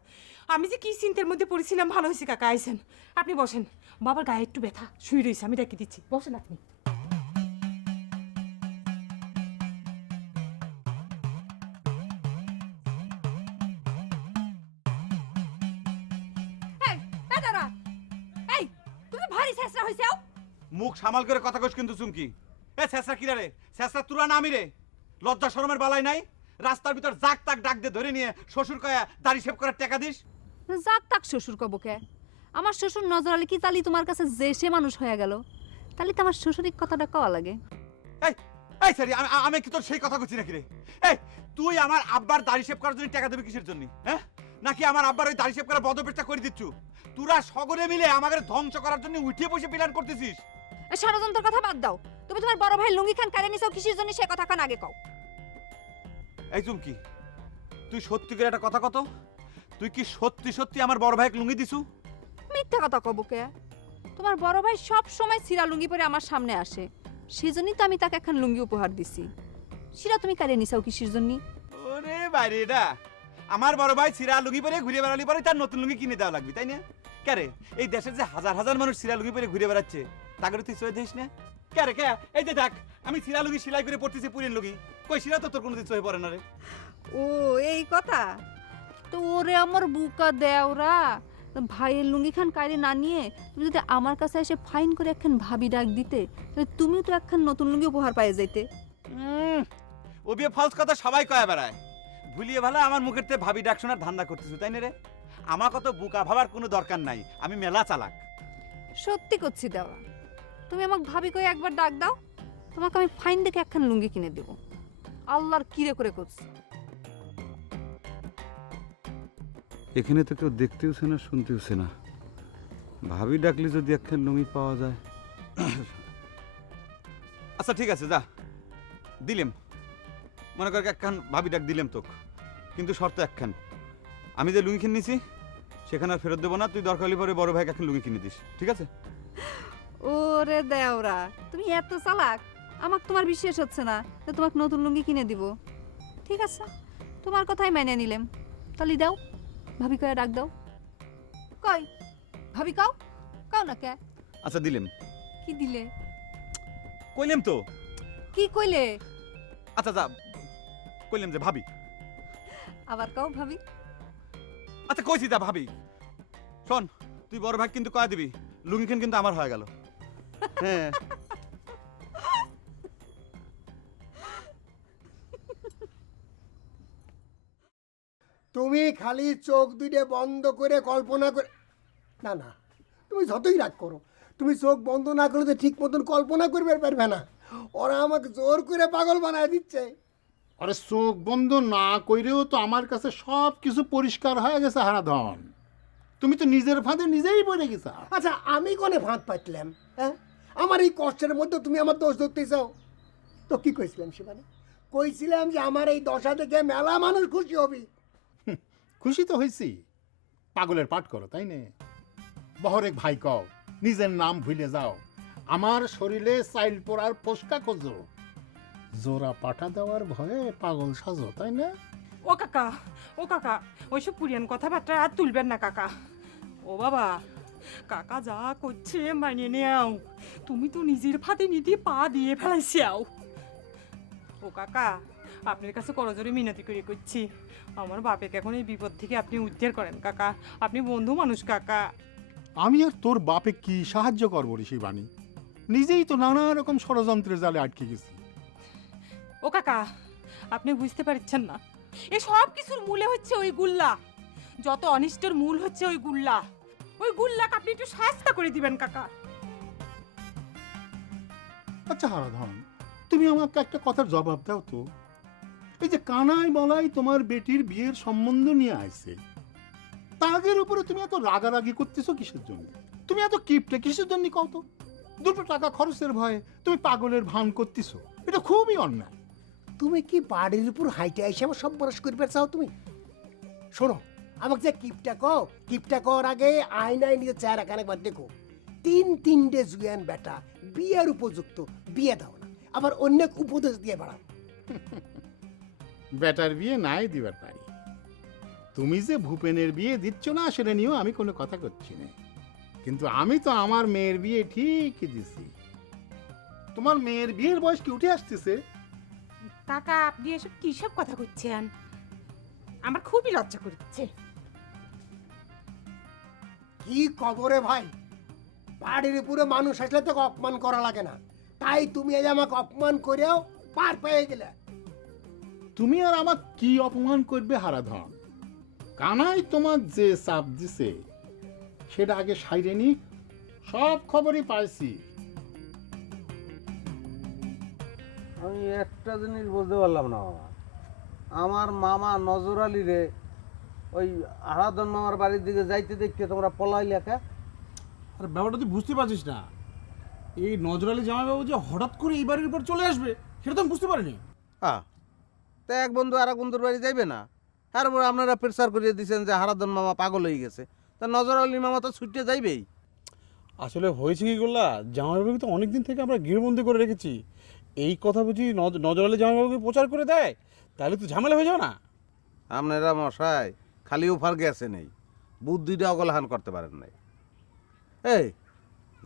আমি যে কি চিন্তার মধ্যে পড়েছিলাম, ভালো হয়েছে কাকা আইছেন। আপনি বসেন, বাবার গায়ে একটু ব্যথা, শুয়ে রয়েছে, আমি ডেকে দিচ্ছি, বসেন আপনি। মুখ সামাল করে কথা কইস কিন্তু চুমকি। এ শেষরা কিরা রে? শেষরা তুরা নামি রে? লজ্জা শরমের বালাই নাই? রাস্তার ভিতর জাক তাক ডাক দিয়ে ধরে নিয়ে শ্বশুর কয়া দাড়ি শেভ করার টাকা দিস? যাক তাক শ্বশুর কব কে? আমার শ্বশুর নজর আলী কি তালি তোমার কাছে যে সে মানুষ হয়ে গেল, তাহলে তো আমার শ্বশুরিক কথাটা কওয়া লাগে। এই এই সারি, আমি কি তোর সেই কথা কইছি নাকি রে? এই তুই আমার আব্বার দাড়ি শেভ করার জন্য টাকা দেবে কিসের জন্য? হ্যাঁ, নাকি আমার আব্বার ওই দাড়ি শেভ করার বদবেশটা করে দিচ্ছু? তোরা সগরে মিলে আমাকে ধ্বংস করার জন্য উঠিয়ে বসে প্ল্যান করতেছিস? ষড়যন্ত্রের কথা বাদ দাও। তুমি তোমার বড় ভাই লুঙ্গি খান কারে নিছো কিসের জন্য সে কথা খান আগে কও। এই চুমকি, তুই সত্যি করে একটা কথা কত, তুই কি সত্যি সত্যি আমার বড় ভাইকে লুঙ্গি দিছু? মিথ্যা কথা কব কে? তোমার বড় ভাই সব সময় সিরা লুঙ্গি পরে আমার সামনে আসে, সেজন্যই তো আমি তাকে এখন লুঙ্গি উপহার দিছি। সিরা তুমি কারে নিছাও কিসের জন্য? ওরে বাইরে, এটা আমার বড় ভাই সিরা লুঙ্গি পরে ঘুরে বেড়ালি পরে তার নতুন লুঙ্গি কিনে দেওয়া লাগবে তাই না? ক্যারে এই দেশের যে হাজার হাজার মানুষ সিরা লুঙ্গি পরে ঘুরে বেড়াচ্ছে, তাকে তুই চয়ে দিস না? ক্যারে কে? এই যে দেখ, আমি সিরা লুঙ্গি সেলাই করে পড়তেছি, পুরিন লুঙ্গি কই সিরা তো তোর কোনোদিন চয়ে পড়ে না রে। ও এই কথা তো, ওরে আমার বুকা দেওরা ভাইয়ের লুঙ্গি খান কায়রে না নিয়ে তুমি যদি আমার কাছে এসে ফাইন করে একখান ভাবি ডাক দিতে, তাহলে তুমিও তো একখান নতুন লুঙ্গি উপহার পাই যাইতে। ও বিয়ে ফলস কথা সবাই কয়া বেড়ায়, ভুলিয়ে ভালো আমার মুখের তে ভাবি ডাক শোনার ধান্দা করতেছো তাই না রে? আমার কত বুকা ভাবার কোনো দরকার নাই, আমি মেলা চালাক। সত্যি করছি দেওরা, তুমি আমাকে ভাবি কয়ে একবার ডাক দাও, তোমাকে আমি ফাইন দেখে একখান লুঙ্গি কিনে দেবো। আল্লাহর কিরে করে করছি। এখানে তো কেউ দেখতেওছে না শুনতেওছে না, ভাবি ডাকলে যদি একখান লুঙ্গি পাওয়া যায়। আচ্ছা ঠিক আছে, যা দিলেম, মনে কর একখান ভাবি ডাক দিলেম তোক, কিন্তু শর্ত একখান, আমি যে লুঙ্গি কিনে নিছি সেখানে আর ফেরত দেবো না, তুই দরকার হলে পরে বড় ভাইকে একখান লুঙ্গি কিনে দিস, ঠিক আছে? ওরে দেওরা, তুমি এত চালাক, আমাকে তোমার বিশ্বাস হচ্ছে না যে তোমাকে নতুন লুঙ্গি কিনে দিব। ঠিক আছে, তোমার কথাই মেনে নিলাম, তাহলে দাও, ভাবি কয়ে ডাক দাও। কই ভাবি কাও কাও না কে? আচ্ছা দিলেম। কি দিলে? কইলেম তো। কি কইলে? আচ্ছা যা কইলেম যে ভাবি। আবার কাও ভাবি। আচ্ছা কইছি যা ভাবি। শোন, তুই বড় ভাই কিন্তু কয়া দিবি লুঙ্গি খান কিন্তু আমার হয়ে গেল। হ্যাঁ তুমি খালি চোখ দুইটা বন্ধ করে কল্পনা করে, না না, তুমি যতই রাগ করো, তুমি চোখ বন্ধ না করলে তো ঠিক মতন কল্পনা করবে পারবে না ওরা আমাকে জোর করে পাগল বানায় দিচ্ছে। আরে চোখ বন্ধ না কইরেও তো আমার কাছে সব কিছু পরিষ্কার হয়ে গেছে হারাধন। তুমি তো নিজের ফাঁদে নিজেই পড়ে গেছা। আচ্ছা আমি কোনে ফাঁদ পাতলাম? হ্যাঁ, আমার এই কষ্টের মধ্যে তুমি আমার দোষ ধরতে চাও? তো কি কইছিলাম শিবানী? কইছিলাম যে আমার এই দশা দেখে মেলা মানুষ খুশি হবি। খুশি তো হয়েছি, পাগলের পাঠ করো তাই না? বহরে ভাই কও, নিজের নাম ভুলে যাও, আমার শরীরে চাইল পোড়ার ফসকা খোঁজো, জোড়া পাঠা দেওয়ার ভয়ে পাগল সাজো তাই না? ও কাকা, ও কাকা, ওইসব পুরিয়ান কথাবার্তা আর তুলবেন না কাকা। ও বাবা, কাকা যা করছে মানিয়ে নেও। তুমি তো নিজের ফাঁদে নিতে পা দিয়ে ফেলাইছিয়াও। ও কাকা, আপনার কাছে করজোরে মিনতি করে করছি, আমার বাপেকে এখন এই বিপদ থেকে আপনি উদ্ধার করেন কাকা। আপনি বন্ধু মানুষ কাকা। আমি আর তোর বাপে কি সাহায্য করবো রে শিবানী? নিজেই তো নানা রকম ষড়যন্ত্রের জালে আটকে গেছি। ও কাকা, আপনি বুঝতে পারছেন না, এই সব কিছুর মূলে হচ্ছে ওই গুল্লা। যত অনিষ্টের মূল হচ্ছে ওই গুল্লা। ওই গুল্লাকে আপনি একটু শাস্তা করে দিবেন কাকা। আচ্ছা হারাধন, তুমি আমাকে একটা কথার জবাব দাও তো। এই যে কানাই বলাই তোমার বেটির বিয়ের সম্বন্ধ নিয়ে আসছে, তাগের উপরে তুমি এত রাগারাগি করতেছো কিসের জন্য? তুমি এত কিপটে কিসের জন্য কও তো? 2 টাকা খরচের ভয়ে তুমি পাগলের ভান করতেছো, এটা খুবই অন্যায়। তুমি কি বাড়ির উপর হাইটে এসে আমার সব বরস করবে চাও তুমি? শোনো, আমাকে যে কিপটা কর আগে আয়নায় নিজের চেহারা খানেকবার দেখো। 3 জুয়ান বেটা বিয়ের উপযুক্ত, বিয়ে দাও না, আবার অনেক উপদেশ দিয়ে বাড়াও। বেটার বিয়ে নাই দিবার পারি, তুমি যে ভূপেনের বিয়ে দিচ্ছ না সেটা নিয়েও আমি কোনো কথা করছি না, কিন্তু আমি তো আমার মেয়ের বিয়ে ঠিকই দিছি। তোমার মেয়ের বিয়ের বয়স কি উঠে আসতেছে? কাকা, আপনি এসব কি সব কথা করছেন? আমার খুবই লজ্জা করছে। কি কবরে ভাই, বাড়ির উপরে মানুষ আসলে তো অপমান করা লাগে না, তাই তুমি আজ আমাকে অপমান করেও পার পেয়ে গেলে। তুমি আর আমার কি অপমান করবে হারাধন? কানাই তোমার যে চাপ দিছে সেটা আগে সাইরে নিক, সব খবরই পাইছি। আমি একটা জিনিস বুঝতে পারলাম না বাবা, আমার মামা নজর আলী রে ওই আরাধন মামার বাড়ির দিকে যাইতে দেখতে তোমরা পলাই লেখা। আর ব্যাপারটা তুই বুঝতে পারছিস না, এই নজর আলী জামাইবাবু যে হঠাৎ করে এই বাড়ির উপর চলে আসবে সেটা তো আমি বুঝতে পারিনি। তা এক বন্ধু আর এক বন্ধুর বাড়ি যাইবে না? তারপরে আপনারা প্রেসার করিয়ে দিচ্ছেন যে হারাধন মামা পাগল হয়ে গেছে, তা নজর আলী মামা তো ছুটে যাইবেই। আসলে হয়েছে কি করলা, জামাইবাবুকে তো অনেকদিন থেকে আমরা গৃহবন্দী করে রেখেছি, এই কথা বুঝি নজর আলী জামাইবাবুকে প্রচার করে দেয় তাহলে তো ঝামেলা হয়ে যাও না? আপনারা মশাই খালি ওফার গেছে নেই, বুদ্ধিটা অগলহান করতে পারেন নাই। এই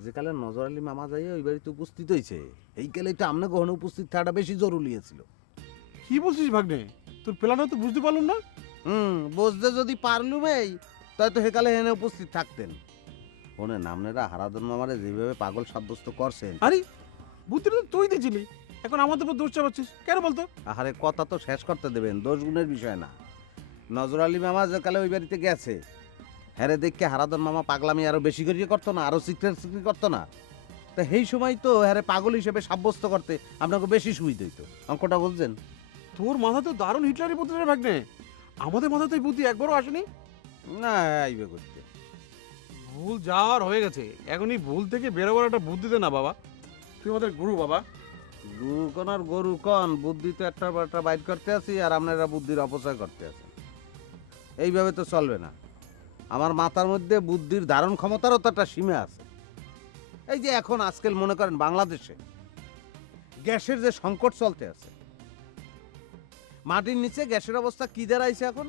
যে কালে নজর আলী মামা যাই ওই বাড়িতে উপস্থিত হয়েছে, এই কালে তো আমনে কখনো উপস্থিত থাকাটা বেশি জরুরি ছিল। কি বলছিস ভাগ্নে, তোর প্ল্যানটা তো বুঝতে পারলাম না। বুঝতে যদি পারলুম এই তাই তো হেকালে এনে উপস্থিত থাকতেন। শোনেন, আপনারা হারাধন মামারে যেভাবে পাগল সাব্যস্ত করছেন। আরে বুদ্ধিটা তো তুই দিয়েছিলি, এখন আমাদের উপর দোষ চাপাচ্ছিস কেন বলতো? আহারে কথা তো শেষ করতে দেবেন, দোষ গুণের বিষয় না। নজর আলী মামা যে কালে ওই বাড়িতে গেছে, হ্যারে দেখে হারাধন মামা পাগলামি আরো বেশি করিয়ে করতো না, আরো সিক্রেট করতো না? তা সেই সময় তো হ্যারে পাগল হিসেবে সাব্যস্ত করতে আপনাকে বেশি সুবিধা হইতো। অঙ্কটা বলছেন? তোর মাথা তো দারুণ হিটলারি বুদ্ধি রে ভাগ্নে, আমাদের মাথাতে এই বুদ্ধি একবারও আসেনি। না আইবে করতে, ভুল যাওয়ার হয়ে গেছে, এখন এই ভুল থেকে বেরোবার একটা বুদ্ধি দে না বাবা, তুই আমাদের গুরু বাবা। গুরু কন আর গরু কন, বুদ্ধি তো একটা বাইর করতে আছি আর আপনারা বুদ্ধির অপচয় করতে আছেন। এইভাবে তো চলবে না। আমার মাথার মধ্যে বুদ্ধির ধারণ ক্ষমতারও তো একটা সীমা আছে। এই যে এখন আজকাল মনে করেন বাংলাদেশে গ্যাসের যে সংকট চলতে আছে, মাটির নিচে গ্যাসের অবস্থা কি দাঁড়াইছে এখন?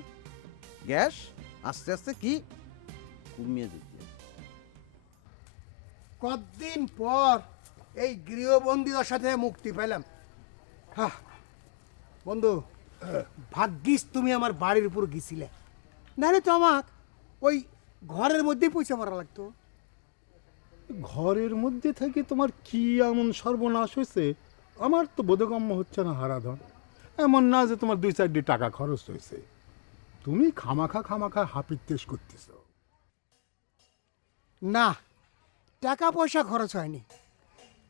গ্যাস আস্তে আস্তে কি কমিয়ে দিচ্ছে। কতদিন পর এই গৃহবন্দী দশা থেকে মুক্তি পেলাম। হ্যাঁ বন্ধু, ভাগ্যিস তুমি আমার বাড়ির উপর গেছিলে, নাহলে তো আমাক ওই ঘরের মধ্যেই পয়সা মারা লাগতো। ঘরের মধ্যে থেকে তোমার কি এমন সর্বনাশ হয়েছে আমার তো বোধগম্য হচ্ছে না হারাধন। এমন না যে তোমার 2-4 টাকা খরচ হয়েছে, তুমি খামাখা হাপিত্তেশ করতেছ। না, টাকা পয়সা খরচ হয়নি,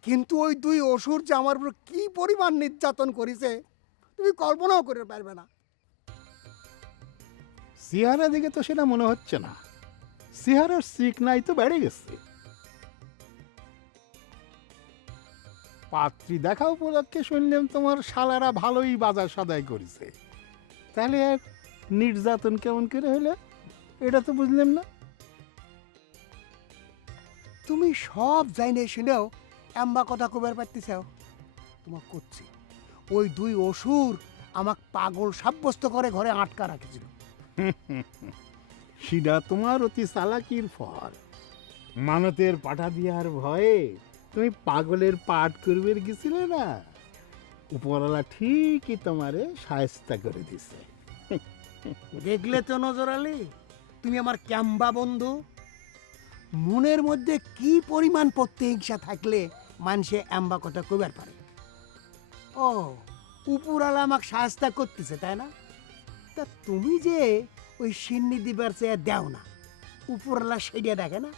কিন্তু ওই দুই অসুর যে আমার উপর কি পরিমাণ নির্যাতন করেছে তুমি কল্পনাও করে পারবে না। চেহারা দিকে তো সেটা মনে হচ্ছে না, চেহারার চিকনাই তো বেড়ে গেছে। পাত্রী দেখা উপলক্ষে শুনলাম তোমার শালারা ভালোই বাজার সদাই করেছে, তাহলে আর নির্যাতন কেমন করে হলো এটা তো বুঝলাম না। তুমি সব জাইনে শুনেও এম্বা কথা কবার পারতেছাও? তোমাক করছি ওই দুই অসুর আমাক পাগল সাব্যস্ত করে ঘরে আটকা রাখেছিল। সেটা তোমার অতি চালাকির ফল। মানতের পাঠা দিয়ার ভয়ে তুমি পাগলের পাঠ করবে গেছিলে না, উপরওয়ালা ঠিকই তোমারে সায়স্তা করে দিছে। দেখলে তো নজর আলী, তুমি আমার ক্যাম্বা বন্ধু। মনের মধ্যে কি পরিমাণ প্রতিহিংসা থাকলে মানুষে এম্বা কথা কবার পারে। ও উপরালা আমাকে সাহায্য করতেছে তাই না? তা তুমি যে ওই সিন্নি দিবার চেয়ে দেও না, উপরালা সেটা দেখে না?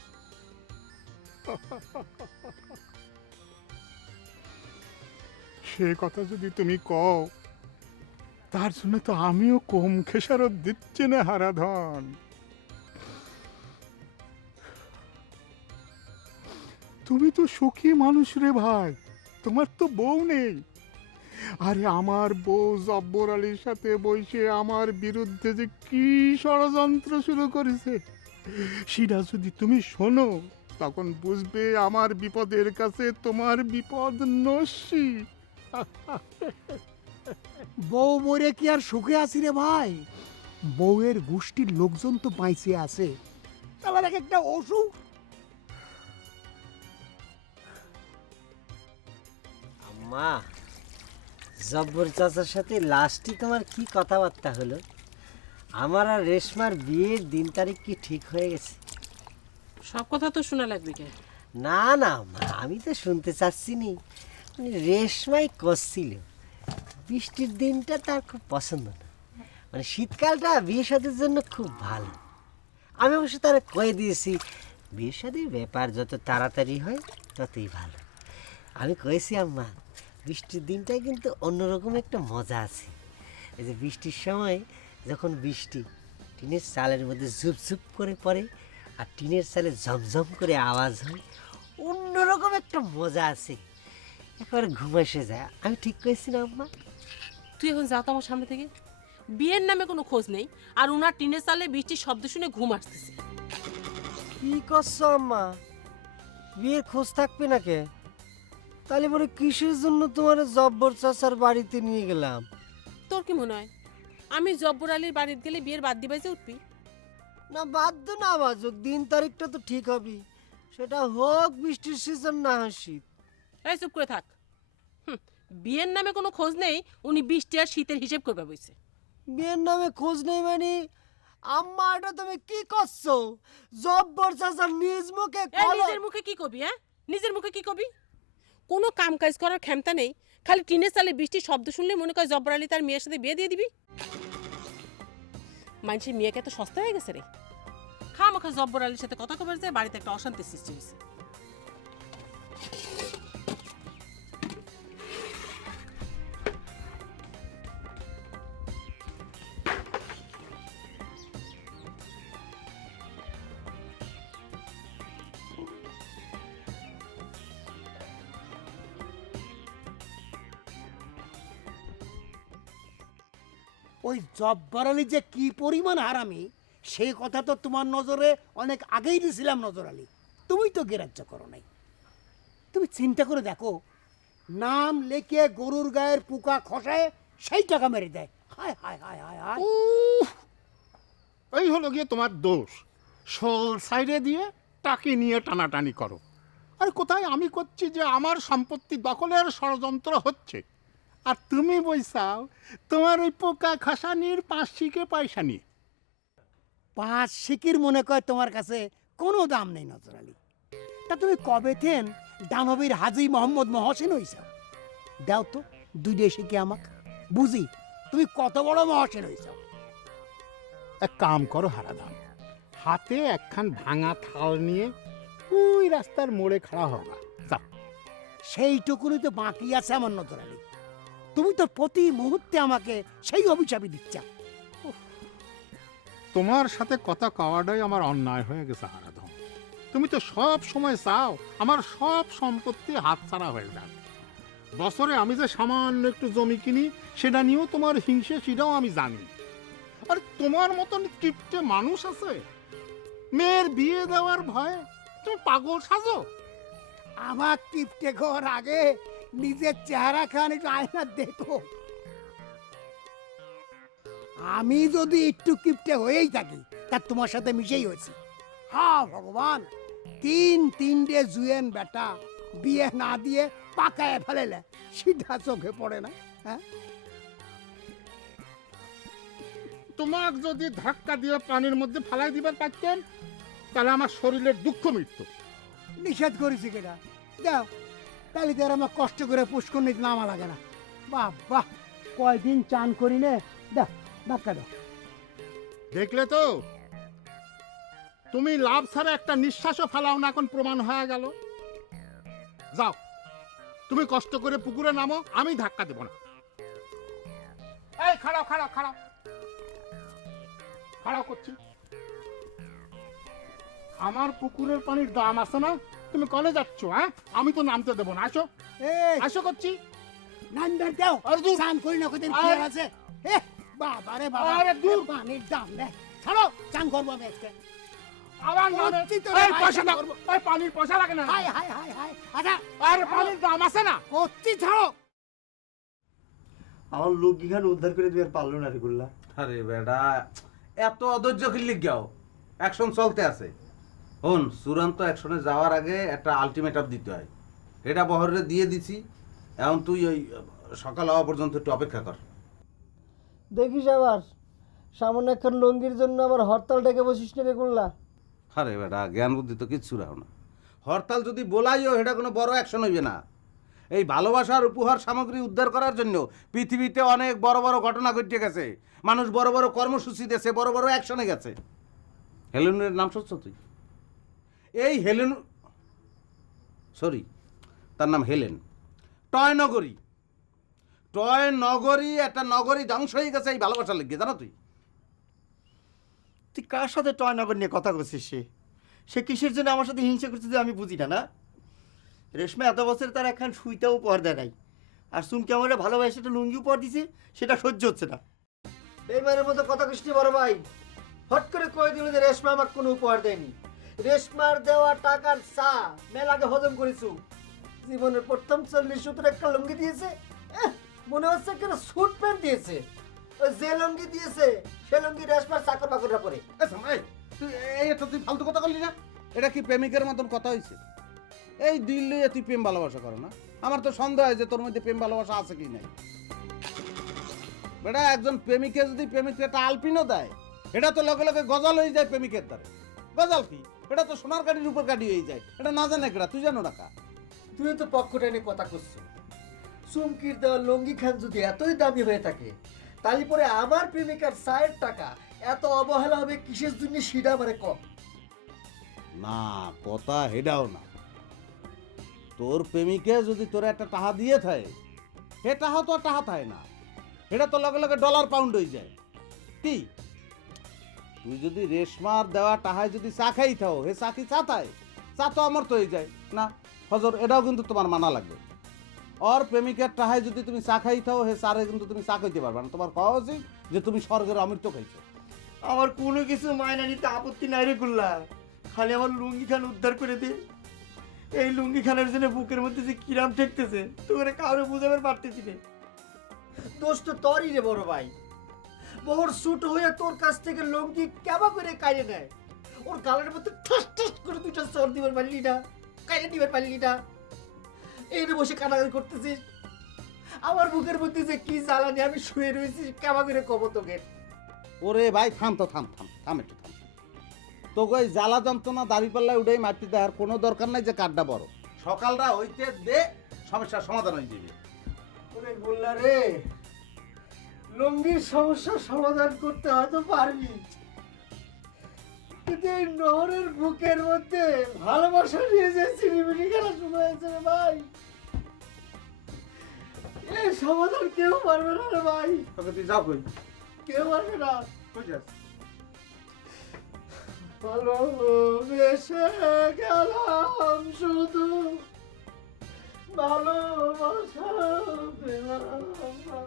সে কথা যদি তুমি কও, তার জন্য তো আমিও কম খেসারত দিচ্ছি না হারাধন। তুমি তো সুখী মানুষ রে ভাই, তোমার তো বউ নেই। আরে আমার বউ জব্বর আলীর সাথে বসে আমার বিরুদ্ধে যে কি ষড়যন্ত্র শুরু করেছে, সেটা যদি তুমি শোনো তখন বুঝবে আমার বিপদের কাছে তোমার বিপদ নস্যি। বউ মরে কি আর সুখে আছি রে ভাই? বউয়ের গোষ্ঠীর লোকজন তো বাইসে আছে, তাহলে এক একটা অসুখ। আম্মা, জব্বর চাচার সাথে লাস্টই তোমার কি কথাবার্তা হলো? আমার আর রেশমার বিয়ের দিন তারিখ কি ঠিক হয়ে গেছে? সব কথা তো শোনা লাগবে কে? না না মা, আমি তো শুনতে চাচ্ছি নি। রেশমাই করছিল বৃষ্টির দিনটা তার খুব পছন্দ না, মানে শীতকালটা বিয়ে শাদির জন্য খুব ভালো। আমি অবশ্য তারা কয়ে দিয়েছি বিয়ে শাদির ব্যাপার যত তাড়াতাড়ি হয় ততই ভালো। আমি কয়েছি আম্মা, বৃষ্টির দিনটায় কিন্তু অন্যরকম একটা মজা আছে। এই যে বৃষ্টির সময় যখন বৃষ্টি টিনের চালের মধ্যে ঝুপঝুপ করে পড়ে আর টিনের চালে ঝমঝম করে আওয়াজ হয়, অন্যরকম একটা মজা আছে, একেবারে ঘুম এসে যায়। আমি ঠিক করেছি না আম্মা? তুই এখন যা তো আমার সামনে থেকে। বিয়ের নামে কোনো খোঁজ নেই, আর উনার টিনের চালে বৃষ্টির শব্দ শুনে ঘুম আসতেছে। কি করছো আম্মা? বিয়ের খোঁজ থাকবে না কে? তাহলে পরে কিসের জন্য তোমার জব্বর চাচার বাড়িতে নিয়ে গেলাম? তোর কি মনে হয় আমি জব্বর আলীর বাড়িতে গেলে বিয়ের বাদ দিবাইতে উঠবি? না বাধ্য না বাজুক, দিন তারিখটা তো ঠিক হবে, সেটা হোক বৃষ্টির সিজন না হয় শীত। এই চুপ করে থাক। বিয়ের নামে কোনো খোঁজ নেই, উনি বৃষ্টি আর শীতের হিসেব করবে বইছে। বিয়ের নামে খোঁজ নেই মানে? আম্মা এটা তুমি কি করছো? জব্বর চাচার নিজ মুখে নিজের মুখে কি কবি? হ্যাঁ, নিজের মুখে কি কবি? কোনো কাম কাজ করার ক্ষমতা নেই, খালি টিনের চালে বৃষ্টির শব্দ শুনলে মনে করে জব্বর আলী তার মেয়ের সাথে বিয়ে দিয়ে দিবি। মানুষের মেয়েকে এত সস্তা হয়ে গেছে রে। খামাখা জব্বর আলীর সাথে কথা কবার যায়, বাড়িতে একটা অশান্তি সৃষ্টি হয়েছে। ওই জব্বার আলী যে কি পরিমাণ হারামি সেই কথা তো তোমার নজরে অনেক আগেই দিয়েছিলাম নজর আলী, তুমি তো গ্রাহ্য করো নাই। তুমি চিন্তা করে দেখো, নাম লেখে গরুর গায়ের পোকা খসায় সেই টাকা মেরে দেয়। হায় হায় হায় হায় হায়। এই হলো গিয়ে তোমার দোষ, শোল সাইডে দিয়ে টাকি নিয়ে টানাটানি করো। আর কোথায় আমি করছি যে আমার সম্পত্তি দখলের ষড়যন্ত্র হচ্ছে, আর তুমি বইসাও তোমার ওই পোকা খাসানির 5 শিকে পয়সা নিয়ে। 5 শিকির মনে কয় তোমার কাছে কোনো দাম নেই নজর আলী। তা তুমি কবে থেন দানবীর হাজি মোহাম্মদ মহসিন হইছ? দাও তো 2 শিকি আমাকে বুঝি তুমি কত বড় মহসিন হইছ। এক কাম করো হারাধন, হাতে একখান ভাঙা থাল নিয়ে ওই রাস্তার মোড়ে খাড়া হবা। যাও, সেইটুকুনি তো বাকি আছে আমার নজর আলী। তুমি তো প্রতি মুহূর্তে আমাকে সেই অভিশাপই দিচ্ছ। তোমার সাথে কথা কওয়াটাই আমার অন্যায় হয়ে গেছে হারাধন। তুমি তো সব সময় চাও আমার সব সম্পত্তি হাতছাড়া হয়ে যাক। বছরে আমি যে সামান্য একটু জমি কিনি সেটা নিয়েও তোমার হিংসে, সেটাও আমি জানি। আর তোমার মতন কিপটে মানুষ আছে, মেয়ের বিয়ে দেওয়ার ভয়ে তুমি পাগল সাজো। আমার কিপটে ঘর আগে নিজের চেহারা খান একটু আয়না দেখো। আমি যদি একটু কিপটে হয়েই থাকি তা তোমার সাথে মিশেই হয়েছি। হ্যাঁ ভগবান, তিনটে জুয়েন বেটা বিয়ে না দিয়ে পাকায় ফেলেলে সিধা চোখে পড়ে না? হ্যাঁ, তোমাক যদি ধাক্কা দিয়ে পানির মধ্যে ফালাই দিবার পারতেন তাহলে আমার শরীরের দুঃখ মিটত। নিষেধ করেছি কেটা দাও, তাহলে তো আর আমার কষ্ট করে পুষ্কর নিতে নামা লাগে না। বাবা কয়দিন চান করি নে, দাও ধাক্কা দাও। দেখলে তো, তুমি লাভ ছাড়া একটা নিঃশ্বাসও ফেলাও না, এখন প্রমাণ হয়ে গেল। যাও তুমি কষ্ট করে পুকুরে নামো, আমি ধাক্কা দেব না। এই খাড়াও খাড়াও খাড়াও খাড়াও করছি। আমার পুকুরের পানির দাম আছে না? তুমি কলে যাচ্ছ? হ্যাঁ, আমি তো নামতে দেবো না। আসো আসো করছি। নান্দার দাও, আরে দূর। চান করি না কদিন কি আর আছে? এ বাবা রে বাবা, আরে দূর। পানির দাম দেয়। ছাড়ো, চান করবো আমি আজকে। আবার নামে। করছি তো, এই ভাই, পয়সা চান দাও। করবো। এই পানির পয়সা লাগে না? হাই হাই হাই হাই, আচ্ছা আরে পানির দাম আছে না? করছি, ছাড়ো। আমার লোক এখানে উদ্ধার করে দিয়ে পারলো না রে গুল্লা। আরে বেটা, এত অধৈর্য কিনলে যাও, অ্যাকশন চলতে আছে। হন, চূড়ান্ত অ্যাকশনে যাওয়ার আগে একটা আলটিমেটাম দিতে হয়। এটা বহরে দিয়ে দিছি, এখন তুই ওই সকাল হওয়া পর্যন্ত একটু অপেক্ষা কর। দেখিস আবার সামান্য এখন লঙ্গির জন্য আবার হরতাল ডেকে বসিস না রে গুল্লা। আরে বেটা, জ্ঞান বুদ্ধি তো কিচ্ছু রাও না। হরতাল যদি বলাইও, এটা কোনো বড় অ্যাকশন হইবে না। এই ভালোবাসার উপহার সামগ্রী উদ্ধার করার জন্য পৃথিবীতে অনেক বড় বড় ঘটনা ঘটে গেছে। মানুষ বড় বড় কর্মসূচি দিয়েছে, বড় বড় অ্যাকশনে গেছে। হেলেনের নাম শুনছ তুই? এই হেলেন, সরি, তার নাম হেলেন। টয় নগরী, টয় নগরী, একটা নগরী ধ্বংস হয়ে গেছে এই ভালোবাসার লেগে, জানো তুই? তুই কার সাথে টয়নগর নিয়ে কথা করছিস? সে কিসের জন্য আমার সাথে হিংসা করছে যে আমি বুঝি না। না, রেশমা এত বছর তার একখান সুইটাও উপহার দেয় নাই, আর সুমকে আমার ভালোবাসে একটা লুঙ্গি উপহার দিছে, সেটা সহ্য হচ্ছে না। বেইমানের মতো কথা কইছিস বড় ভাই। হট করে কই দিল যে রেশমা আমাকে কোনো উপহার দেয়নি। রেশমার দেওয়া টাকার চা মেলাকে হজম করেছু। জীবনের প্রথম 40 সূত্রে একটা লুঙ্গি দিয়েছে, মনে হচ্ছে একটা স্যুট প্যান্ট দিয়েছে। ওই যে লুঙ্গি দিয়েছে সে লুঙ্গি রেশমার চাকর বাকররা পরে। তুই এটা তুই ফালতু কথা বললি না? এটা কি প্রেমিকের মতন কথা হয়েছে? এই দিল লইয়া তুই প্রেম ভালোবাসা করো না? আমার তো সন্দেহ হয় যে তোর মধ্যে প্রেম ভালোবাসা আছে কি নাই। বেটা, একজন প্রেমিকে যদি প্রেমিককে একটা আলপিনও দেয়, এটা তো লগে লগে গজাল হয়ে যায় প্রেমিকের দ্বারে। গজাল কি? এটা তো সোনার কাঠির উপর কাঠি হয়ে যায়। এটা না জানে কেটা, তুই জানো না কা? তুই তো পক্ষটা নিয়ে কথা করছো। চুমকির দেওয়া লুঙ্গি খান যদি এতই দামি হয়ে থাকে, তাহলে পরে আমার প্রেমিকার চায়ের টাকা এত অবহেলা হবে কিসের জন্য সেটা মানে কম। না, কথা হেডাও না। তোর প্রেমিকে যদি তোর একটা টাহা দিয়ে থাকে, হে টাহা তো আর টাহা থাকে না, এটা তো লগে লগে ডলার পাউন্ড হয়ে যায়। কি তুই যদি রেশমার দেওয়া টাহায় যদি চা খাই থাও, হে চা কি চা থায়? চা তো আমার তো হয়ে যায় না হজর। এটাও কিন্তু তোমার মানা লাগবে। ওর প্রেমিকের টাহায় যদি তুমি চা খাই থাও, হে চারে কিন্তু তুমি চা খাইতে পারবে না। তোমার খাওয়া উচিত যে তুমি স্বর্গের অমৃত খাইছো। আমার কোনো কিছু মায়না নিতে আপত্তি নাই রে গুল্লা, খালি আমার লুঙ্গি খান উদ্ধার করে দে। এই লুঙ্গি খানের জন্য বুকের মধ্যে যে কিরাম ঠেকতেছে তোকে কাউরে বুঝাবার পারতেছি না। দোষ তো তোরই রে বড় ভাই। বহর সুট হয়ে তোর কাছ থেকে লুঙ্গি কেবা করে কাইরে নেয়। ওর গালের মধ্যে ঠাস ঠাস করে দুইটা চর দিবার পারলি না, কাইরে দিবার পারলি না। এই রে বসে কাটাকাটি করতেছিস। আমার বুকের মধ্যে যে কি জ্বালানি আমি শুয়ে রয়েছি, কেবা করে কব তোকে। ওরে ভাই থাম তো, থাম থাম থাম একটু থাম। তোকে ওই জ্বালা যন্ত্রণা দাড়ি পাল্লায় উঠেই মাটি দেওয়ার কোনো দরকার নাই যে কাঠটা বড়। সকালটা হইতে দে, সমস্যার সমাধান হয়ে যাবে। ওরে গোল্লা রে, লুঙ্গির সমস্যার সমাধান করতে হয়তো পারবি, কিন্তু এই নহরের বুকের মধ্যে ভালোবাসা নিয়ে যে চিনিমিনি খেলা শুরু হয়েছে রে ভাই। এই সমাধান কেউ পারবে না রে ভাই, তোকে তুই যাও কই কেউ পারবে না। কই যাস ভালোবেসে গেলাম শুধু, ভালোবাসা পেলাম না।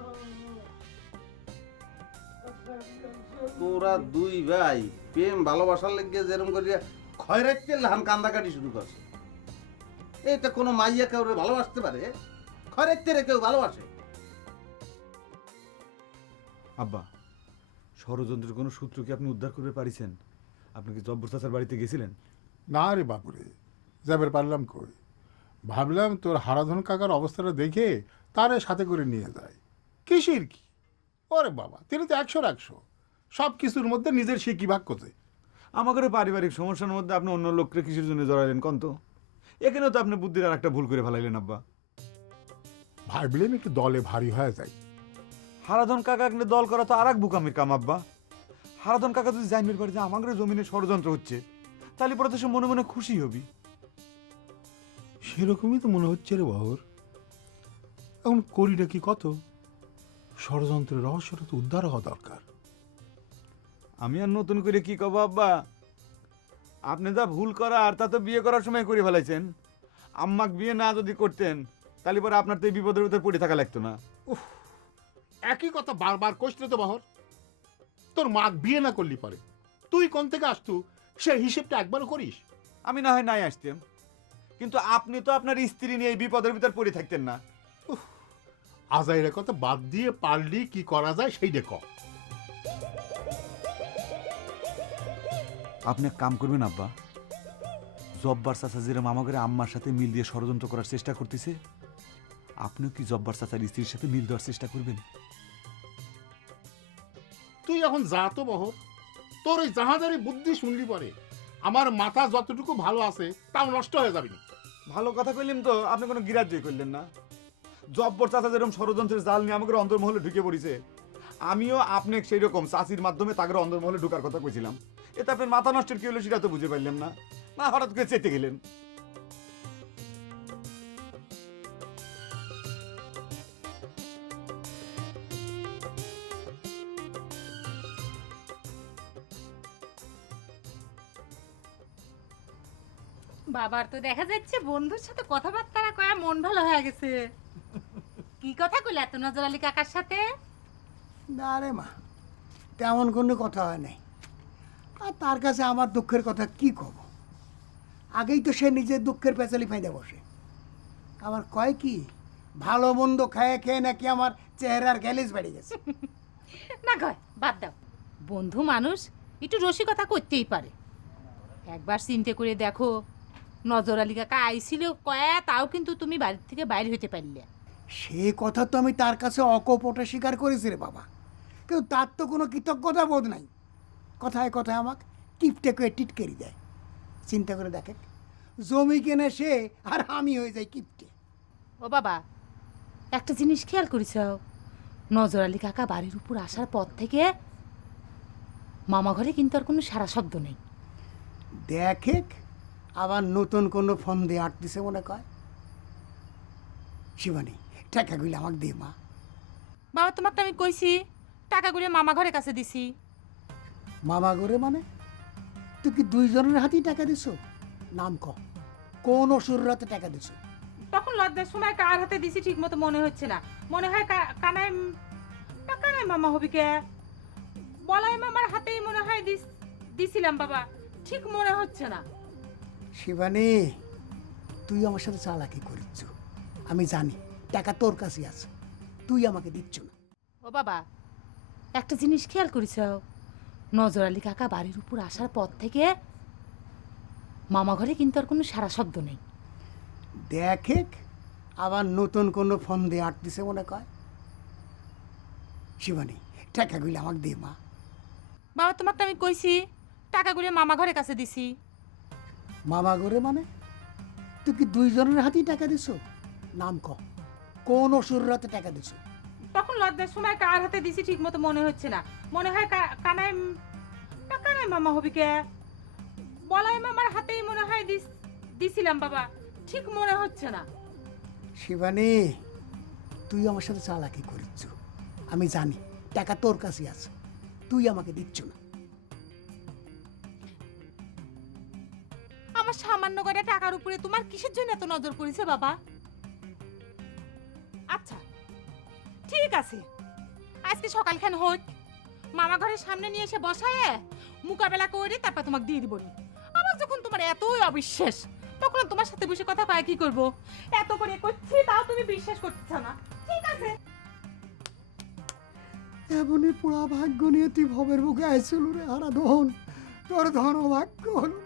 তোরা দুই ভাই প্রেম ভালোবাসার লেগে যেরকম করিয়া খয়রাইতে লাহান কান্দাকাটি শুরু করছে। এটা কোনো মাইয়া কেউ ভালোবাসতে পারে? খয়রাইতে রে কেউ ভালোবাসে? আব্বা, ষড়যন্ত্রের কোনো সূত্র কি আপনি উদ্ধার করতে পারিছেন? আপনি কি জব্বর চাচার বাড়িতে গেছিলেন? না রে বাপুরে, যাবার পারলাম কই। ভাবলাম তোর হারাধন কাকার অবস্থাটা দেখে তারে সাথে করে নিয়ে যায়। কিসের কি? ওরে বাবা, তিনি তো 100-100 সব কিছুর মধ্যে নিজের শিকি ভাগ করছে। আমাদের পারিবারিক সমস্যার মধ্যে আপনি অন্য লোককে কিসের জন্য জড়াইলেন কন্ত? এখানেও তো আপনি বুদ্ধির আর একটা ভুল করে ফেলাইলেন আব্বা। ভাবলেন একটু দলে ভারী হয়ে যায়। হারাধন কাকা দল করা তো আর এক বুকামির কাম আব্বা। হারাধন কাকা যদি জানবে পারে যে আমাদের জমিনে ষড়যন্ত্র হচ্ছে, তাহলে পরে তো সে মনে মনে খুশি হবি। সেরকমই তো মনে হচ্ছে রে বহর। এখন করিটা কি কত? ষড়যন্ত্রের রহস্যটা তো উদ্ধার হওয়া দরকার। আমি আর নতুন করে কি কব আব্বা? আপনি যা ভুল করা আর তা তো বিয়ে করার সময় করে ফেলাইছেন। আম্মাক বিয়ে না যদি করতেন, তাহলে পরে আপনার তো এই বিপদের ভিতরে পড়ে থাকা লাগতো না। একই কথা বারবার কষলে তো বহর। তোর মা বিয়ে না করলি পারে, তুই কোন থেকে আসতু সে হিসেবটা একবারও করিস? আমি না হয় নাই আসতাম, কিন্তু আপনি তো আপনার স্ত্রী নিয়ে এই বিপদের ভিতর পড়ে থাকতেন না। আজাইরা কথা বাদ দিয়ে পারলি কি করা যায় সেই দেখো। আপনি এক কাম করবেন আব্বা, জব্বার চাচা যেরকম আমাদের আম্মার সাথে মিল দিয়ে ষড়যন্ত্র করার চেষ্টা করতেছে, আপনিও কি জব্বার চাচার স্ত্রীর সাথে মিল দেওয়ার চেষ্টা করবেন? তুই এখন যা তো বহর, তোর ওই জাহাজারি বুদ্ধি শুনলি পরে আমার মাথা যতটুকু ভালো আছে তাও নষ্ট হয়ে যাবে। ভালো কথা কইলেন তো আপনি কোনো গিরাজ্যই করলেন না। জব্বর চাচা যেরকম ষড়যন্ত্রের জাল নিয়ে আমাদের অন্তর্মহলে ঢুকে পড়েছে, আমিও আপনি সেই রকম চাচির মাধ্যমে তাদের অন্তর্মহলে ঢুকার কথা কইছিলাম। এতে আপনার মাথা নষ্টের কি হলো সেটা তো বুঝে পারলেন না, না হঠাৎ করে চেতে গেলেন। বাবার তো দেখা যাচ্ছে বন্ধুর সাথে কথাবার্তা কয়া মন ভালো হয়ে গেছে। কি কথা কইলা এত নজর আলী কাকার সাথে? না রে মা, তেমন কোনো কথা হয় নাই। আর তার কাছে আমার দুঃখের কথা কি কব? আগেই তো সে নিজের দুঃখের পেঁচালি ফাইদে বসে। আবার কয় কি ভালো মন্দ খায় খেয়ে নাকি আমার চেহারার গ্যালেজ বেড়ে গেছে। না কয় বাদ দাও, বন্ধু মানুষ একটু রসিকতা করতেই পারে। একবার চিন্তা করে দেখো, নজর আলী কাকা আইছিল কয়া, তাও কিন্তু তুমি বাড়ির থেকে বাইরে হইতে পারলে। সে কথা তো আমি তার কাছে অকপটে স্বীকার করেছি রে বাবা, কিন্তু তার তো কোনো কৃতজ্ঞতা বোধ নাই। কথায় কথায় আমাকে টিপটে করে টিটকেরি দেয়। চিন্তা করে দেখে, জমি কেনে সে আর আমি হয়ে যাই কিপটে। ও বাবা, একটা জিনিস খেয়াল করেছ, নজর আলী কাকা বাড়ির উপর আসার পর থেকে মামা ঘরে কিন্তু আর কোনো সারা শব্দ নেই। দেখে আবার নতুন কোনো ফোন দিয়ে আটতিছে মনে কয়। শিবানী, টাকাগুলি আমাকে দে মা। বাবা তোমাকে আমি কইছি টাকাগুলো মামা ঘরের কাছে দিছি। মামা ঘরে মানে? তুই কি দুইজনের হাতেই টাকা দিছো? নাম ক, কোন অসুরের হাতে টাকা দিছো? তখন লজ্জার সময় কার হাতে দিছি ঠিক মতো মনে হচ্ছে না। মনে হয় কানাই কানাই মামা হবি কে, বলাই মামার হাতেই মনে হয় দিছিলাম বাবা, ঠিক মনে হচ্ছে না। শিবানী, তুই আমার সাথে চালাকি করিচ্ছ। আমি জানি টাকা তোর কাছে আছে, তুই আমাকে দিচ্ছ না। ও বাবা, একটা জিনিস খেয়াল করেছ, নজর আলী কাকা বাড়ির উপর আসার পর থেকে মামা ঘরে কিন্তু আর কোনো সারা শব্দ নেই। দেখে আবার নতুন কোনো ফোন দিয়ে আটতিছে মনে কয়। শিবানী, টাকাগুলি আমাকে দে মা। বাবা তোমাকে আমি কইছি টাকাগুলো মামা ঘরের কাছে দিছি। মামা ঘরে মানে? তুই কি দুইজনের হাতেই টাকা দিছো? নাম ক, কোন অসুরের হাতে টাকা দিছো? তখন লজ্জার সময় কার হাতে দিছি ঠিক মতো মনে হচ্ছে না। মনে হয় কানাই কানাই মামা হবি কে, বলাই মামার হাতেই মনে হয় দিছিলাম বাবা, ঠিক মনে হচ্ছে না। শিবানী, তুই আমার সাথে চালাকি করিচ্ছ, আমি জানি টাকা তোর কাছে আছে, তুই আমাকে দিচ্ছ না। আমার সামান্য করে টাকার উপরে তোমার কিসের জন্য এত নজর করেছে বাবা? আচ্ছা ঠিক আছে, আজকে সকালখান হোক, মামা ঘরের সামনে নিয়ে এসে বসায় মোকাবেলা করে তারপর তোমাকে দিয়ে দিবনি। আমার যখন তোমার এতই অবিশ্বাস, তখন তোমার সাথে বসে কথা কয় কি করব? এত করে করছি তাও তুমি বিশ্বাস করতেছ না। ঠিক আছে, এমনই পোড়া ভাগ্য নিয়ে তুই ভবের বুকে আইছিল রে হারাধন, তোর ধন ভাগ্য হলো না।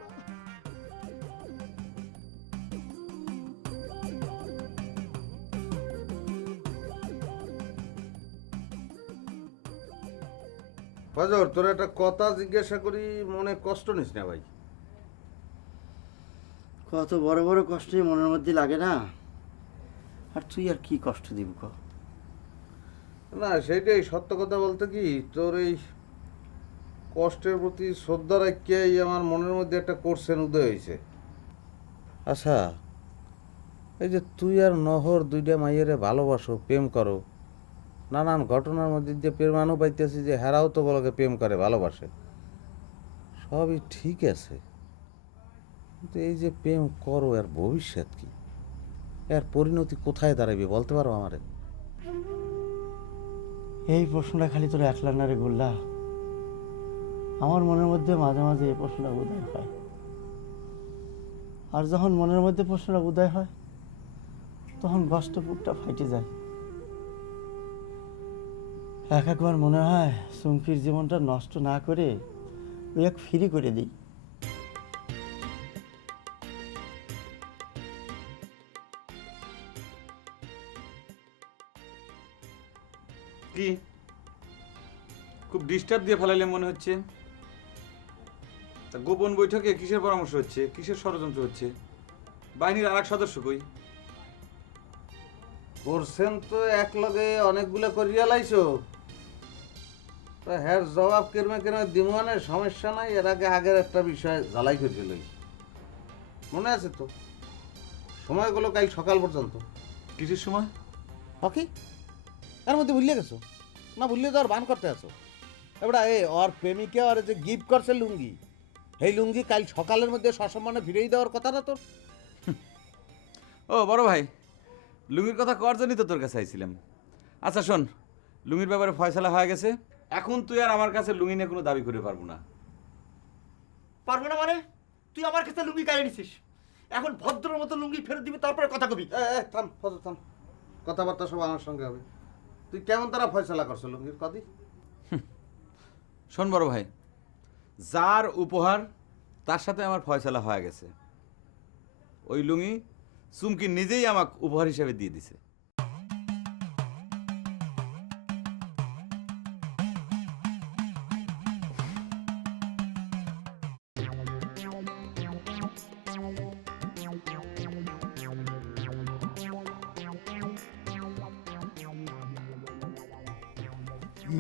ফজর, তোর একটা কথা জিজ্ঞাসা করি, মনে কষ্ট নিস না ভাই। কত বড় বড় কষ্টই মনের মধ্যে লাগে না, আর তুই আর কি কষ্ট দিব ক? না সেইটাই সত্য কথা বলতে কি, তোর এই কষ্টের প্রতি শ্রদ্ধা রাখিয়াই আমার মনের মধ্যে একটা কোর্সেন উদয় হয়েছে। আচ্ছা, এই যে তুই আর নহর দুইটা মাইয়েরে ভালোবাসো, প্রেম করো, নানান ঘটনার মধ্যে যে প্রেমানু পাইতেছি যে হেরাও তো বলকে প্রেম করে, ভালোবাসে, সবই ঠিক আছে, কিন্তু এই যে প্রেম করো এর ভবিষ্যৎ কি, এর পরিণতি কোথায় দাঁড়াবে বলতে পারো আমারে? এই প্রশ্নটা খালি তোর একলা না রে গোল্লা, আমার মনের মধ্যে মাঝে মাঝে এই প্রশ্নটা উদয় হয়। আর যখন মনের মধ্যে প্রশ্নটা উদয় হয়, তখন কষ্ট বুকটা ফাইটে যায়। একবার মনে হয় চুমকির জীবনটা নষ্ট না করে ওই এক ফ্রি করে দিই। কি খুব ডিস্টার্ব দিয়ে ফেলাইলে মনে হচ্ছে? তা গোপন বৈঠকে কিসের পরামর্শ হচ্ছে, কিসের ষড়যন্ত্র হচ্ছে? বাহিনীর আর এক সদস্য কই? করছেন তো এক লগে অনেকগুলো করিয়া লাইছো, তা হ্যার জবাব কেরমে কেরমে দিমুয়ানের সমস্যা নাই। এর আগে আগের একটা বিষয় জ্বালাই করেছিল, মনে আছে তো? সময়গুলো কাল সকাল পর্যন্ত। কিসের সময়? হকি এর মধ্যে ভুলিয়ে গেছো না? ভুলিয়ে যাওয়ার বান করতে আছো? এবার এ ওর প্রেমিকে ওর যে গিফট করছে লুঙ্গি, এই লুঙ্গি কাল সকালের মধ্যে সসম্মানে ফিরেই দেওয়ার কথা না তোর? ও বড় ভাই, লুঙ্গির কথা কর জন্যই তো তোর কাছে আইছিলাম। আচ্ছা শোন, লুঙ্গির ব্যাপারে ফয়সালা হয়ে গেছে, এখন তুই আর আমার কাছে লুঙ্গি নিয়ে কোনো দাবি করে পারবো না। পারবো না মানে? তুই আমার কাছে লুঙ্গি কাড়ে নিছিস, এখন ভদ্রের মতো লুঙ্গি ফেরত দিবি, তারপরে কথা কবি। থাম ফজর থাম, কথাবার্তা সব আমার সঙ্গে হবে। তুই কেমন তারা ফয়সালা করছো লুঙ্গির কদি? শোন বড় ভাই, যার উপহার তার সাথে আমার ফয়সালা হয়ে গেছে। ওই লুঙ্গি চুমকি নিজেই আমাকে উপহার হিসেবে দিয়ে দিছে।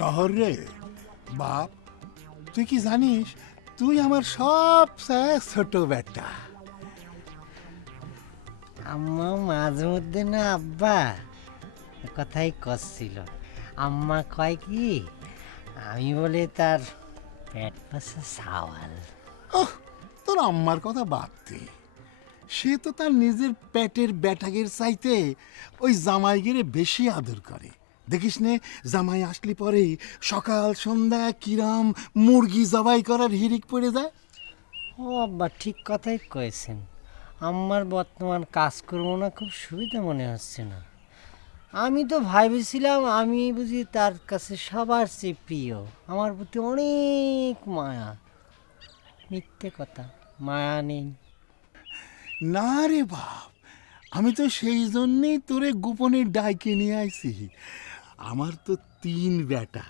নহর রে বাপ, তুই কি জানিস তুই আমার সবচেয়ে ছোট বেটা। আম্মা মাঝে মধ্যে না আব্বা কথাই করছিল, আম্মা কয় কি আমি বলে তার পেট পাশে সাওয়াল। ওহ, তোর আম্মার কথা বাদ দে, সে তো তার নিজের পেটের ব্যাটাগের চাইতে ওই জামাইগিরে বেশি আদর করে। দেখিস নে, জামাই আসলি পরে সকাল সন্ধ্যা কিরাম মুরগি জবাই করার হিরিক পড়ে যায়। ও আব্বা ঠিক কথাই কয়েছেন, আমার বর্তমান কাজকর্ম না খুব সুবিধা মনে হচ্ছে না। আমি তো ভাবেছিলাম আমি বুঝি তার কাছে সবার চেয়ে প্রিয়, আমার প্রতি অনেক মায়া। মিথ্যে কথা, মায়া নেই। না রে বাপ, আমি তো সেই জন্যেই তোরে গোপনে ডাইকে নিয়ে আইছি। আমার তো 3 বেটা,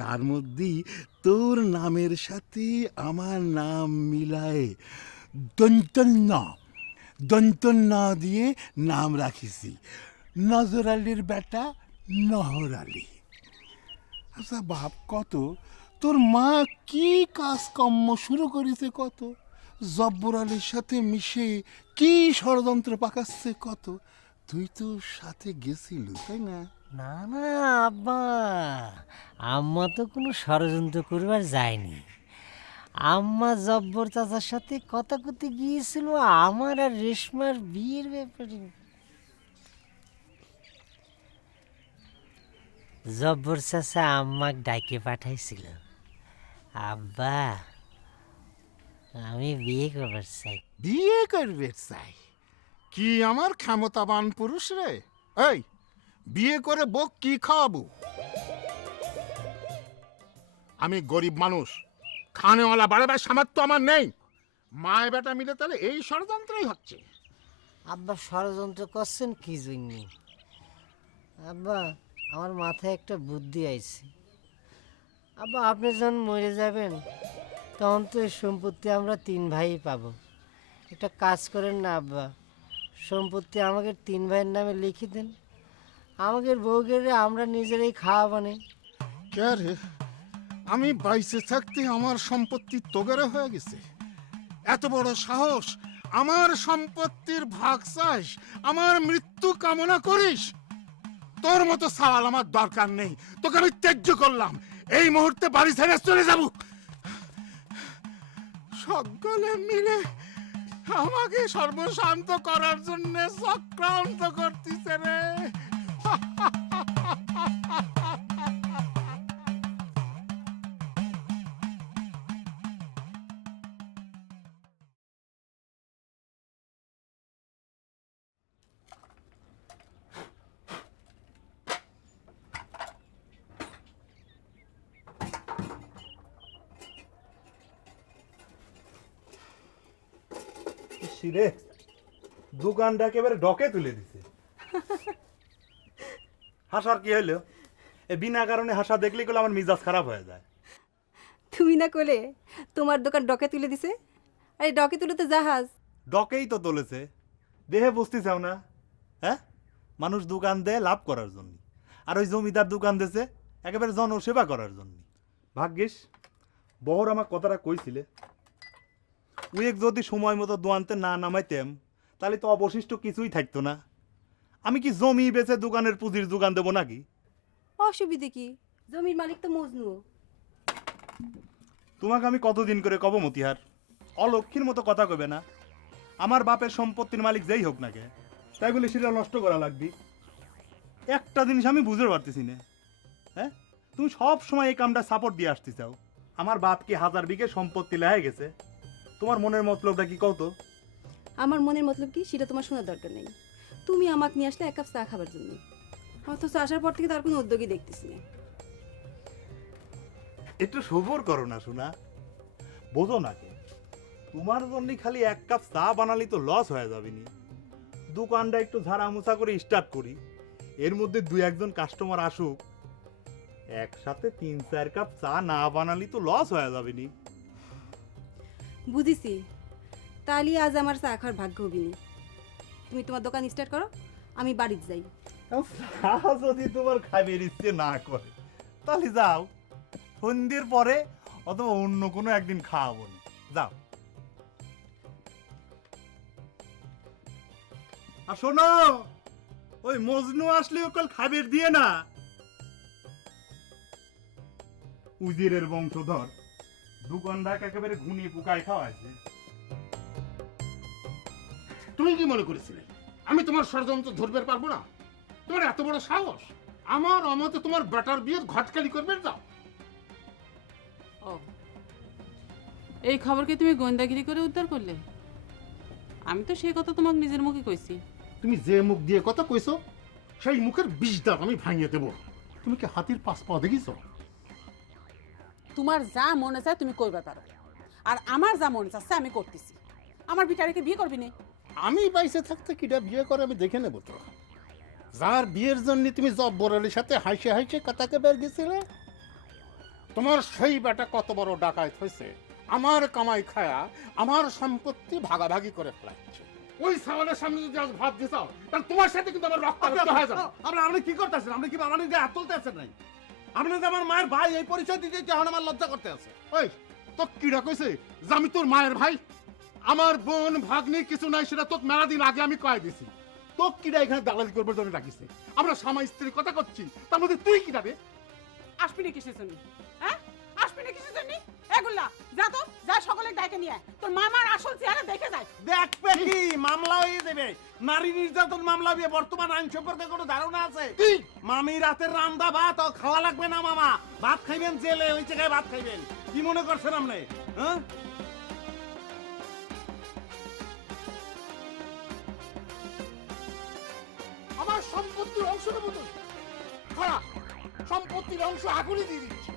তার মধ্যেই তোর নামের সাথে আমার নাম মিলায়ে দন্তন্য দিয়ে নাম রাখিছি নজর আলীর বেটা নহর আলী। আচ্ছা বাপ, কত তোর মা কি কাজকর্ম শুরু করেছে, কত জব্বর আলীর সাথে মিশে কি ষড়যন্ত্র পাকাচ্ছে, কত তুই তো সাথে গেছিল তাই না? না না আব্বা, আম্মা তো কোনো ষড়যন্ত্র করবার যায়নি। আম্মা জব্বর চাচার সাথে কথা করতে গিয়েছিল আমার আর রেশমার বিয়ের ব্যাপারে। জব্বর চাচা আম্মাকে ডাইকে পাঠাইছিল, আব্বা আমি বিয়ে করবার চাই। বিয়ে করবে চাই? কি আমার ক্ষমতাবান পুরুষ রে! এই বিয়ে করে বউ কি খাওয়াবো? আমি গরিব মানুষ, খানেওয়ালা বাড়াবার সামর্থ্য আমার নেই। মায় বেটা মিলে তাহলে এই ষড়যন্ত্রই হচ্ছে। আব্বা ষড়যন্ত্র করছেন কি জন্য? আব্বা আমার মাথায় একটা বুদ্ধি আইছে। আব্বা আপনি যখন মরে যাবেন তখন তো এই সম্পত্তি আমরা 3 ভাই পাবো। একটা কাজ করেন না আব্বা, সম্পত্তি আমাকে 3 ভাইয়ের নামে লিখে দেন, আমাদের বউকে আমরা নিজেরাই খাওয়াবো না। কে রে, আমি বাইসে থাকতে আমার সম্পত্তি তোগেরে হয়ে গেছে? এত বড় সাহস! আমার সম্পত্তির ভাগ চাস, আমার মৃত্যু কামনা করিস? তোর মতো সওয়াল আমার দরকার নেই, তোকে আমি ত্যায্য করলাম। এই মুহূর্তে বাড়ি ছেড়ে চলে যাব। সকলে মিলে আমাকে সর্বশান্ত করার জন্য চক্রান্ত করতেছে রে। রে দোকানটা একেবারে ডকে তুলে দিছে। হাসার কি হইলো? এ বিনা কারণে হাসা দেখলে গেলে আমার মিজাজ খারাপ হয়ে যায়। তুমি না কোলে তোমার দোকান ডকে তুলে দিছে? আরে ডকে তুলে তো জাহাজ। ডকেই তো তুলেছে, দেহে বুঝতে চাও না? হ্যাঁ, মানুষ দোকান দেয় লাভ করার জন্য, আর ওই জমিদার দোকান দিয়েছে একেবারে জনসেবা করার জন্য। ভাগ্যিস বহর আমার কথাটা কইছিলে, উয়েক যদি সময় মতো দোয়ানতে না নামাইতেম তাহলে তো অবশিষ্ট কিছুই থাকতো না। আমি কি জমি বেচে দোকানের পুঁজির দোকান দেবো নাকি? অসুবিধে কি, জমির মালিক তো মজনু। তোমাকে আমি কতদিন করে কব মতিহার, অলক্ষীর মতো কথা কবে না। আমার বাপের সম্পত্তির মালিক যেই হোক না কে, তাই বলে সেটা নষ্ট করা লাগবে? একটা জিনিস আমি বুঝতে পারতেছি না। হ্যাঁ, তুমি সব সময় এই কামটা সাপোর্ট দিয়ে আসতে চাও। আমার বাপ কি 1000 বিঘে সম্পত্তি লেগে গেছে? তোমার মনের মতলবটা কি কও তো? আমার মনের মতলব কি সেটা তোমার শোনার দরকার নেই। তুমি আমাকে নিয়ে আসলে 1 কাপ চা খাবার জন্য, অথচ আসার পর থেকে তার কোনো উদ্যোগই দেখতেছি না। একটু সবর করো না শোনা, বোঝো না কে? তোমার জন্য খালি 1 কাপ চা বানালি তো লস হয়ে যাবে নি। দোকানটা একটু ঝাড়ামোছা করে স্টার্ট করি, এর মধ্যে 2-1 জন কাস্টমার আসুক, একসাথে 3-4 কাপ চা না বানালি তো লস হয়ে যাবে নি। বুঝিছি, তাহলে আজ আমার চা খাওয়ার ভাগ্য হবিনি। তুমি তোমার দোকান স্টার্ট করো, আমি বাড়িতে যাই। চা যদি তোমার খাইবার ইচ্ছে না করে তাহলে যাও, সন্ধ্যের পরে অথবা অন্য কোনো একদিন খাওয়াবো না, যাও। আর শোনো, ওই মজনু আসলে ওকাল খাবার দিয়ে না। উজিরের বংশধর দোকানদার একেবারে ঘুনিয়ে পোকায় খাওয়াইছে। তুমি কি মনে করেছিলে আমি তোমার ষড়যন্ত্র ধরবে পারবো না? তোমার এত বড় সাহস! আমার অমতে তোমার বেটার বিয়ের ঘটকালি করবে? যাও। ও, এই খবরকে তুমি গোয়েন্দাগিরি করে উদ্ধার করলে? আমি তো সেই কথা তোমাকে নিজের মুখে কইছি। তুমি যে মুখ দিয়ে কথা কইছো সেই মুখের 20 দাঁত আমি ভাঙিয়ে দেবো। তুমি কি হাতির 5 পা দেখিছো? তোমার যা মনে চায় তুমি কইবা পারো, আর আমার যা মনে চাচ্ছে আমি করতেছি। আমার বিটারিকে বিয়ে করবি না? আমি বাইসে থাকতে কিটা বিয়ে করে আমি দেখে নেব তো। যার বিয়ের জন্য তুমি জব্বরের সাথে হাসে হাসে কথাকে বের গেছিলে, তোমার সেই বেটা কত বড় ডাকাত হয়েছে, আমার কামাই খায়া আমার সম্পত্তি ভাগাভাগি করে ফেলাচ্ছে। ওই সাওয়ালের সামনে যদি আজ ভাত দিছ তাহলে তোমার সাথে কিন্তু আমার রক্ত হয়ে যাবে। আপনি কি করতেছেন? আপনি কি আমার গায়ে হাত তুলতে আছেন? নাই, আপনি যে আমার মায়ের ভাই এই পরিচয় দিতে এখন আমার লজ্জা করতে আছে। ওই তো কিরা কইছে যে আমি তোর মায়ের ভাই? আমার বোন ভাগ্নি কিছু নাই, সেটা তোকে মেলা দিন আগে আমি কয়ে দিছি। তো কিরা এখানে দালালি করবার জন্য ডাকিছে? আমরা স্বামী স্ত্রীর কথা করছি, তার মধ্যে তুই কি যাবে? আসবি না কিসের জন্য? হ্যাঁ, আসবি না কিসের জন্য? এগুলা যা তো, যা সকলে ডাকে নিয়ে আয়। তোর মামার আসল চেহারা দেখে যায়। দেখবে কি মামলা হয়ে যাবে, নারী নির্যাতন মামলা হবে। বর্তমান আইন সম্পর্কে কোনো ধারণা আছে? মামি রাতের রান্দা ভাত ও খাওয়া লাগবে না মামা, ভাত খাইবেন জেলে, ওই জায়গায় ভাত খাইবেন। কি মনে করছেন আপনি? হ্যাঁ, আমার সম্পত্তির অংশ নেবো তুই? খারাপ, সম্পত্তির অংশ আগুনে দিয়ে দিচ্ছি।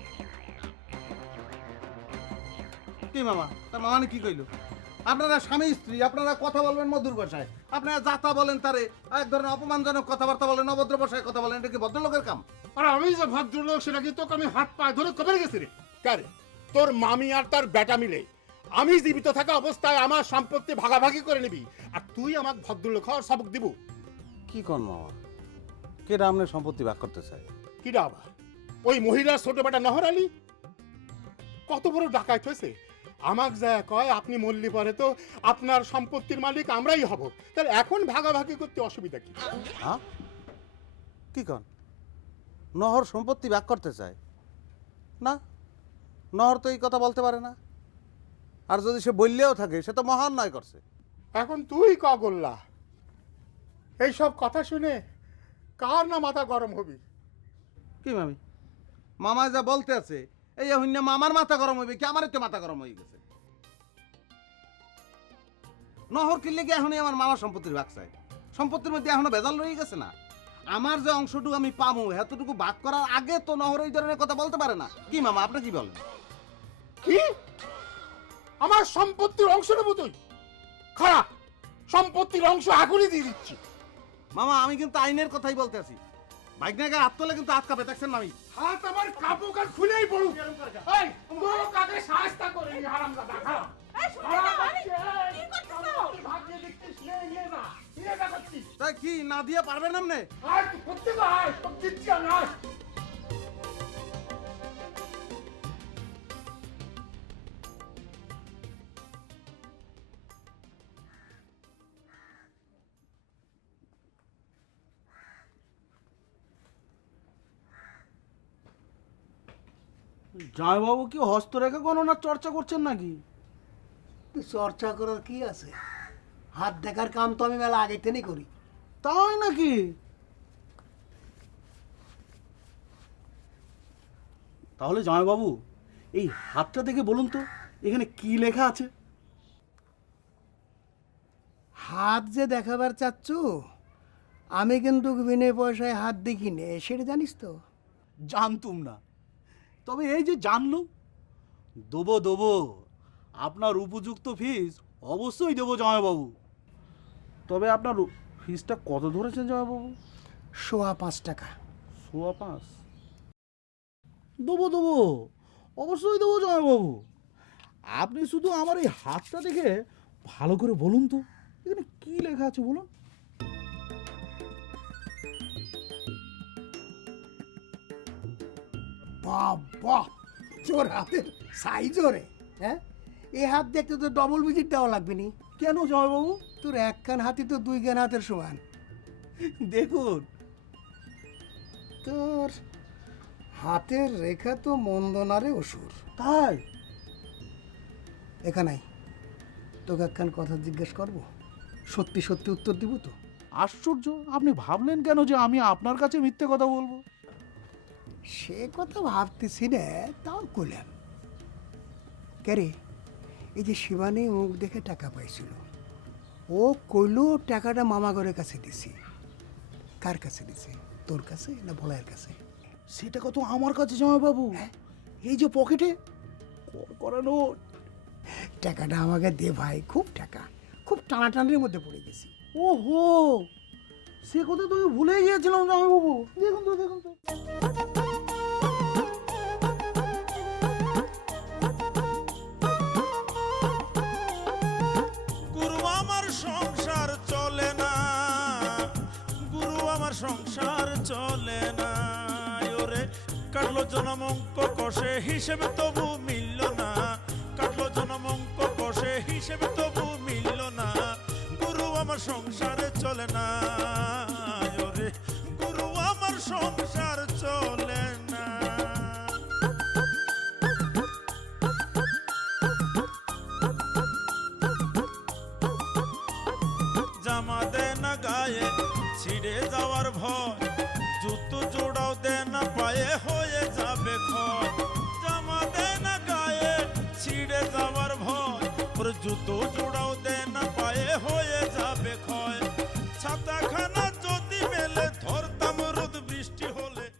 কি মামা, তার মামানে কি কইলো? আপনারা স্বামী স্ত্রী, আপনারা কথা বলবেন মধুর ভাষায়, আপনারা যাতা বলেন তারে এক ধরনের অপমানজনক কথাবার্তা বলেন, অভদ্র ভাষায় কথা বলেন, এটা কি ভদ্রলোকের কাম? আর আমি যে ভদ্রলোক সেটা কি তোকে আমি হাত পা ধরে কবে গেছি রে? কারে তোর মামি আর তার বেটা মিলে আমি জীবিত থাকা অবস্থায় আমার সম্পত্তি ভাগাভাগি করে নিবি, আর তুই আমাকে ভদ্রলোক হওয়ার সবক দিব? কি কন মামা, কেডা আপনার সম্পত্তি ভাগ করতে চায়? কিরা আবার ওই মহিলার ছোট বেটা নহর আলী? কত বড় ডাকাত হয়েছে! আমাক যা কয় আপনি মল্লি পরে তো আপনার সম্পত্তির মালিক আমরাই হব, তাহলে এখন ভাগাভাগি করতে অসুবিধা কি? হ্যাঁ, কি কন, নহর সম্পত্তি ভাগ করতে চায়? না, নহর তো এই কথা বলতে পারে না, আর যদি সে বললেও থাকে সে তো মহান নয় করছে। এখন তুই ক গোল্লা, এইসব কথা শুনে কার না মাথা গরম হবি? কি মামি, মামা যা বলতে আছে এই হইনা মামার মাথা গরম হইবে কি আমারই তো মাথা গরম হয়ে গেছে। নহর কিনলে কি এখনই আমার মামার সম্পত্তির ভাগ চাই? সম্পত্তির মধ্যে এখনো ভেজাল রয়ে গেছে না? আমার যে অংশটুকু আমি পাবো এতটুকু ভাগ করার আগে তো নহর এই ধরনের কথা বলতে পারে না। কি মামা, আপনি কি বলেন? কি আমার সম্পত্তির অংশ নেবো তুই? খারাপ, সম্পত্তির অংশ আগুনে দিয়ে দিচ্ছি। মামা আমি কিন্তু আইনের কথাই বলতে আছি, বাইকনাকে হাত তোলে কিন্তু হাত কাঁপে, দেখছেন মামি? হাত আমার কাপড় আর খুলেই পড়ুক। এই তোর কাকে শাস্তা করে নি হারামজাদা, খারাপ। ভাগ্যে দেখছিস নে, নিয়ে যা, নিয়ে যা করছিস। তাই কি না দিয়ে পারবেন আপনি? আর তুই করতে পার, সব দিচ্ছি আমি। আয়। জামাইবাবু কি হস্তরেখা গণনার চর্চা করছেন নাকি? চর্চা করার কি আছে? হাত দেখার কাম তো আমি মেলা আগে থেকেই করি। তাই নাকি? তাহলে জামাইবাবু এই হাতটা দেখে বলুন তো এখানে কি লেখা আছে? হাত যে দেখাবার চাচ্ছ, আমি কিন্তু বিনে পয়সায় হাত দেখি নে, সেটা জানিস তো? জানতুম না, তবে এই যে জানলুম, দেবো দেবো, আপনার উপযুক্ত ফিস অবশ্যই দেবো জামাইবাবু। তবে আপনার ফিসটা কত ধরেছেন জামাইবাবু? ৫.৫ টাকা। ৫.৫? দেবো দেবো, অবশ্যই দেবো জামাইবাবু। আপনি শুধু আমার এই হাতটা দেখে ভালো করে বলুন তো এখানে কি লেখা আছে বলুন। বাবা, তোর হাতের সাইজও রে! হ্যাঁ, এই হাত দেখতে তো ডবল ভিজিট দেওয়া লাগবে নি। কেন জামাইবাবু? তোর এক কান হাতি তো 2 কান হাতের সমান। দেখুন, তোর হাতের রেখা তো মন্দ না রে অসুর। তাই? এখানে তোকে একখান কথা জিজ্ঞেস করব, সত্যি সত্যি উত্তর দিব তো? আশ্চর্য, আপনি ভাবলেন কেন যে আমি আপনার কাছে মিথ্যে কথা বলবো? সে কথা ভাবতেছি না, তাও কইলাম। কে রে, এই যে শিবানী মুখ দেখে টাকা পাইছিল, ও কইলো টাকাটা মামা ঘরের কাছে দিছি। কার কাছে দিছে, তোর কাছে না বলাইয়ের কাছে? সেটা কত আমার কাছে জামাইবাবু, এই যে পকেটে করানো। টাকাটা আমাকে দে ভাই, খুব টাকা, খুব টানাটানির মধ্যে পড়ে গেছি। ওহো, সে কথা তুমি ভুলে গিয়েছিলাম জামাইবাবু। দেখুন তো, দেখুন তো। গুরু আমার সংসার চলে না, গুরু আমার সংসার চলে না। ওরে কাটলো জনমঙ্ক কষে, হিসেবে তবু মিলল না। কাটলো জনমঙ্ক কষে, হিসেবে তবু মিলল না। গুরু আমার আমার সংসারে চলে না, ওরে গুরু আমার সংসার চলে না। জামা দে না গায়ে ছিঁড়ে যাওয়ার ভয়, জুতো জোড়াও দে না পায়ে হয়ে যাবে ক্ষয়।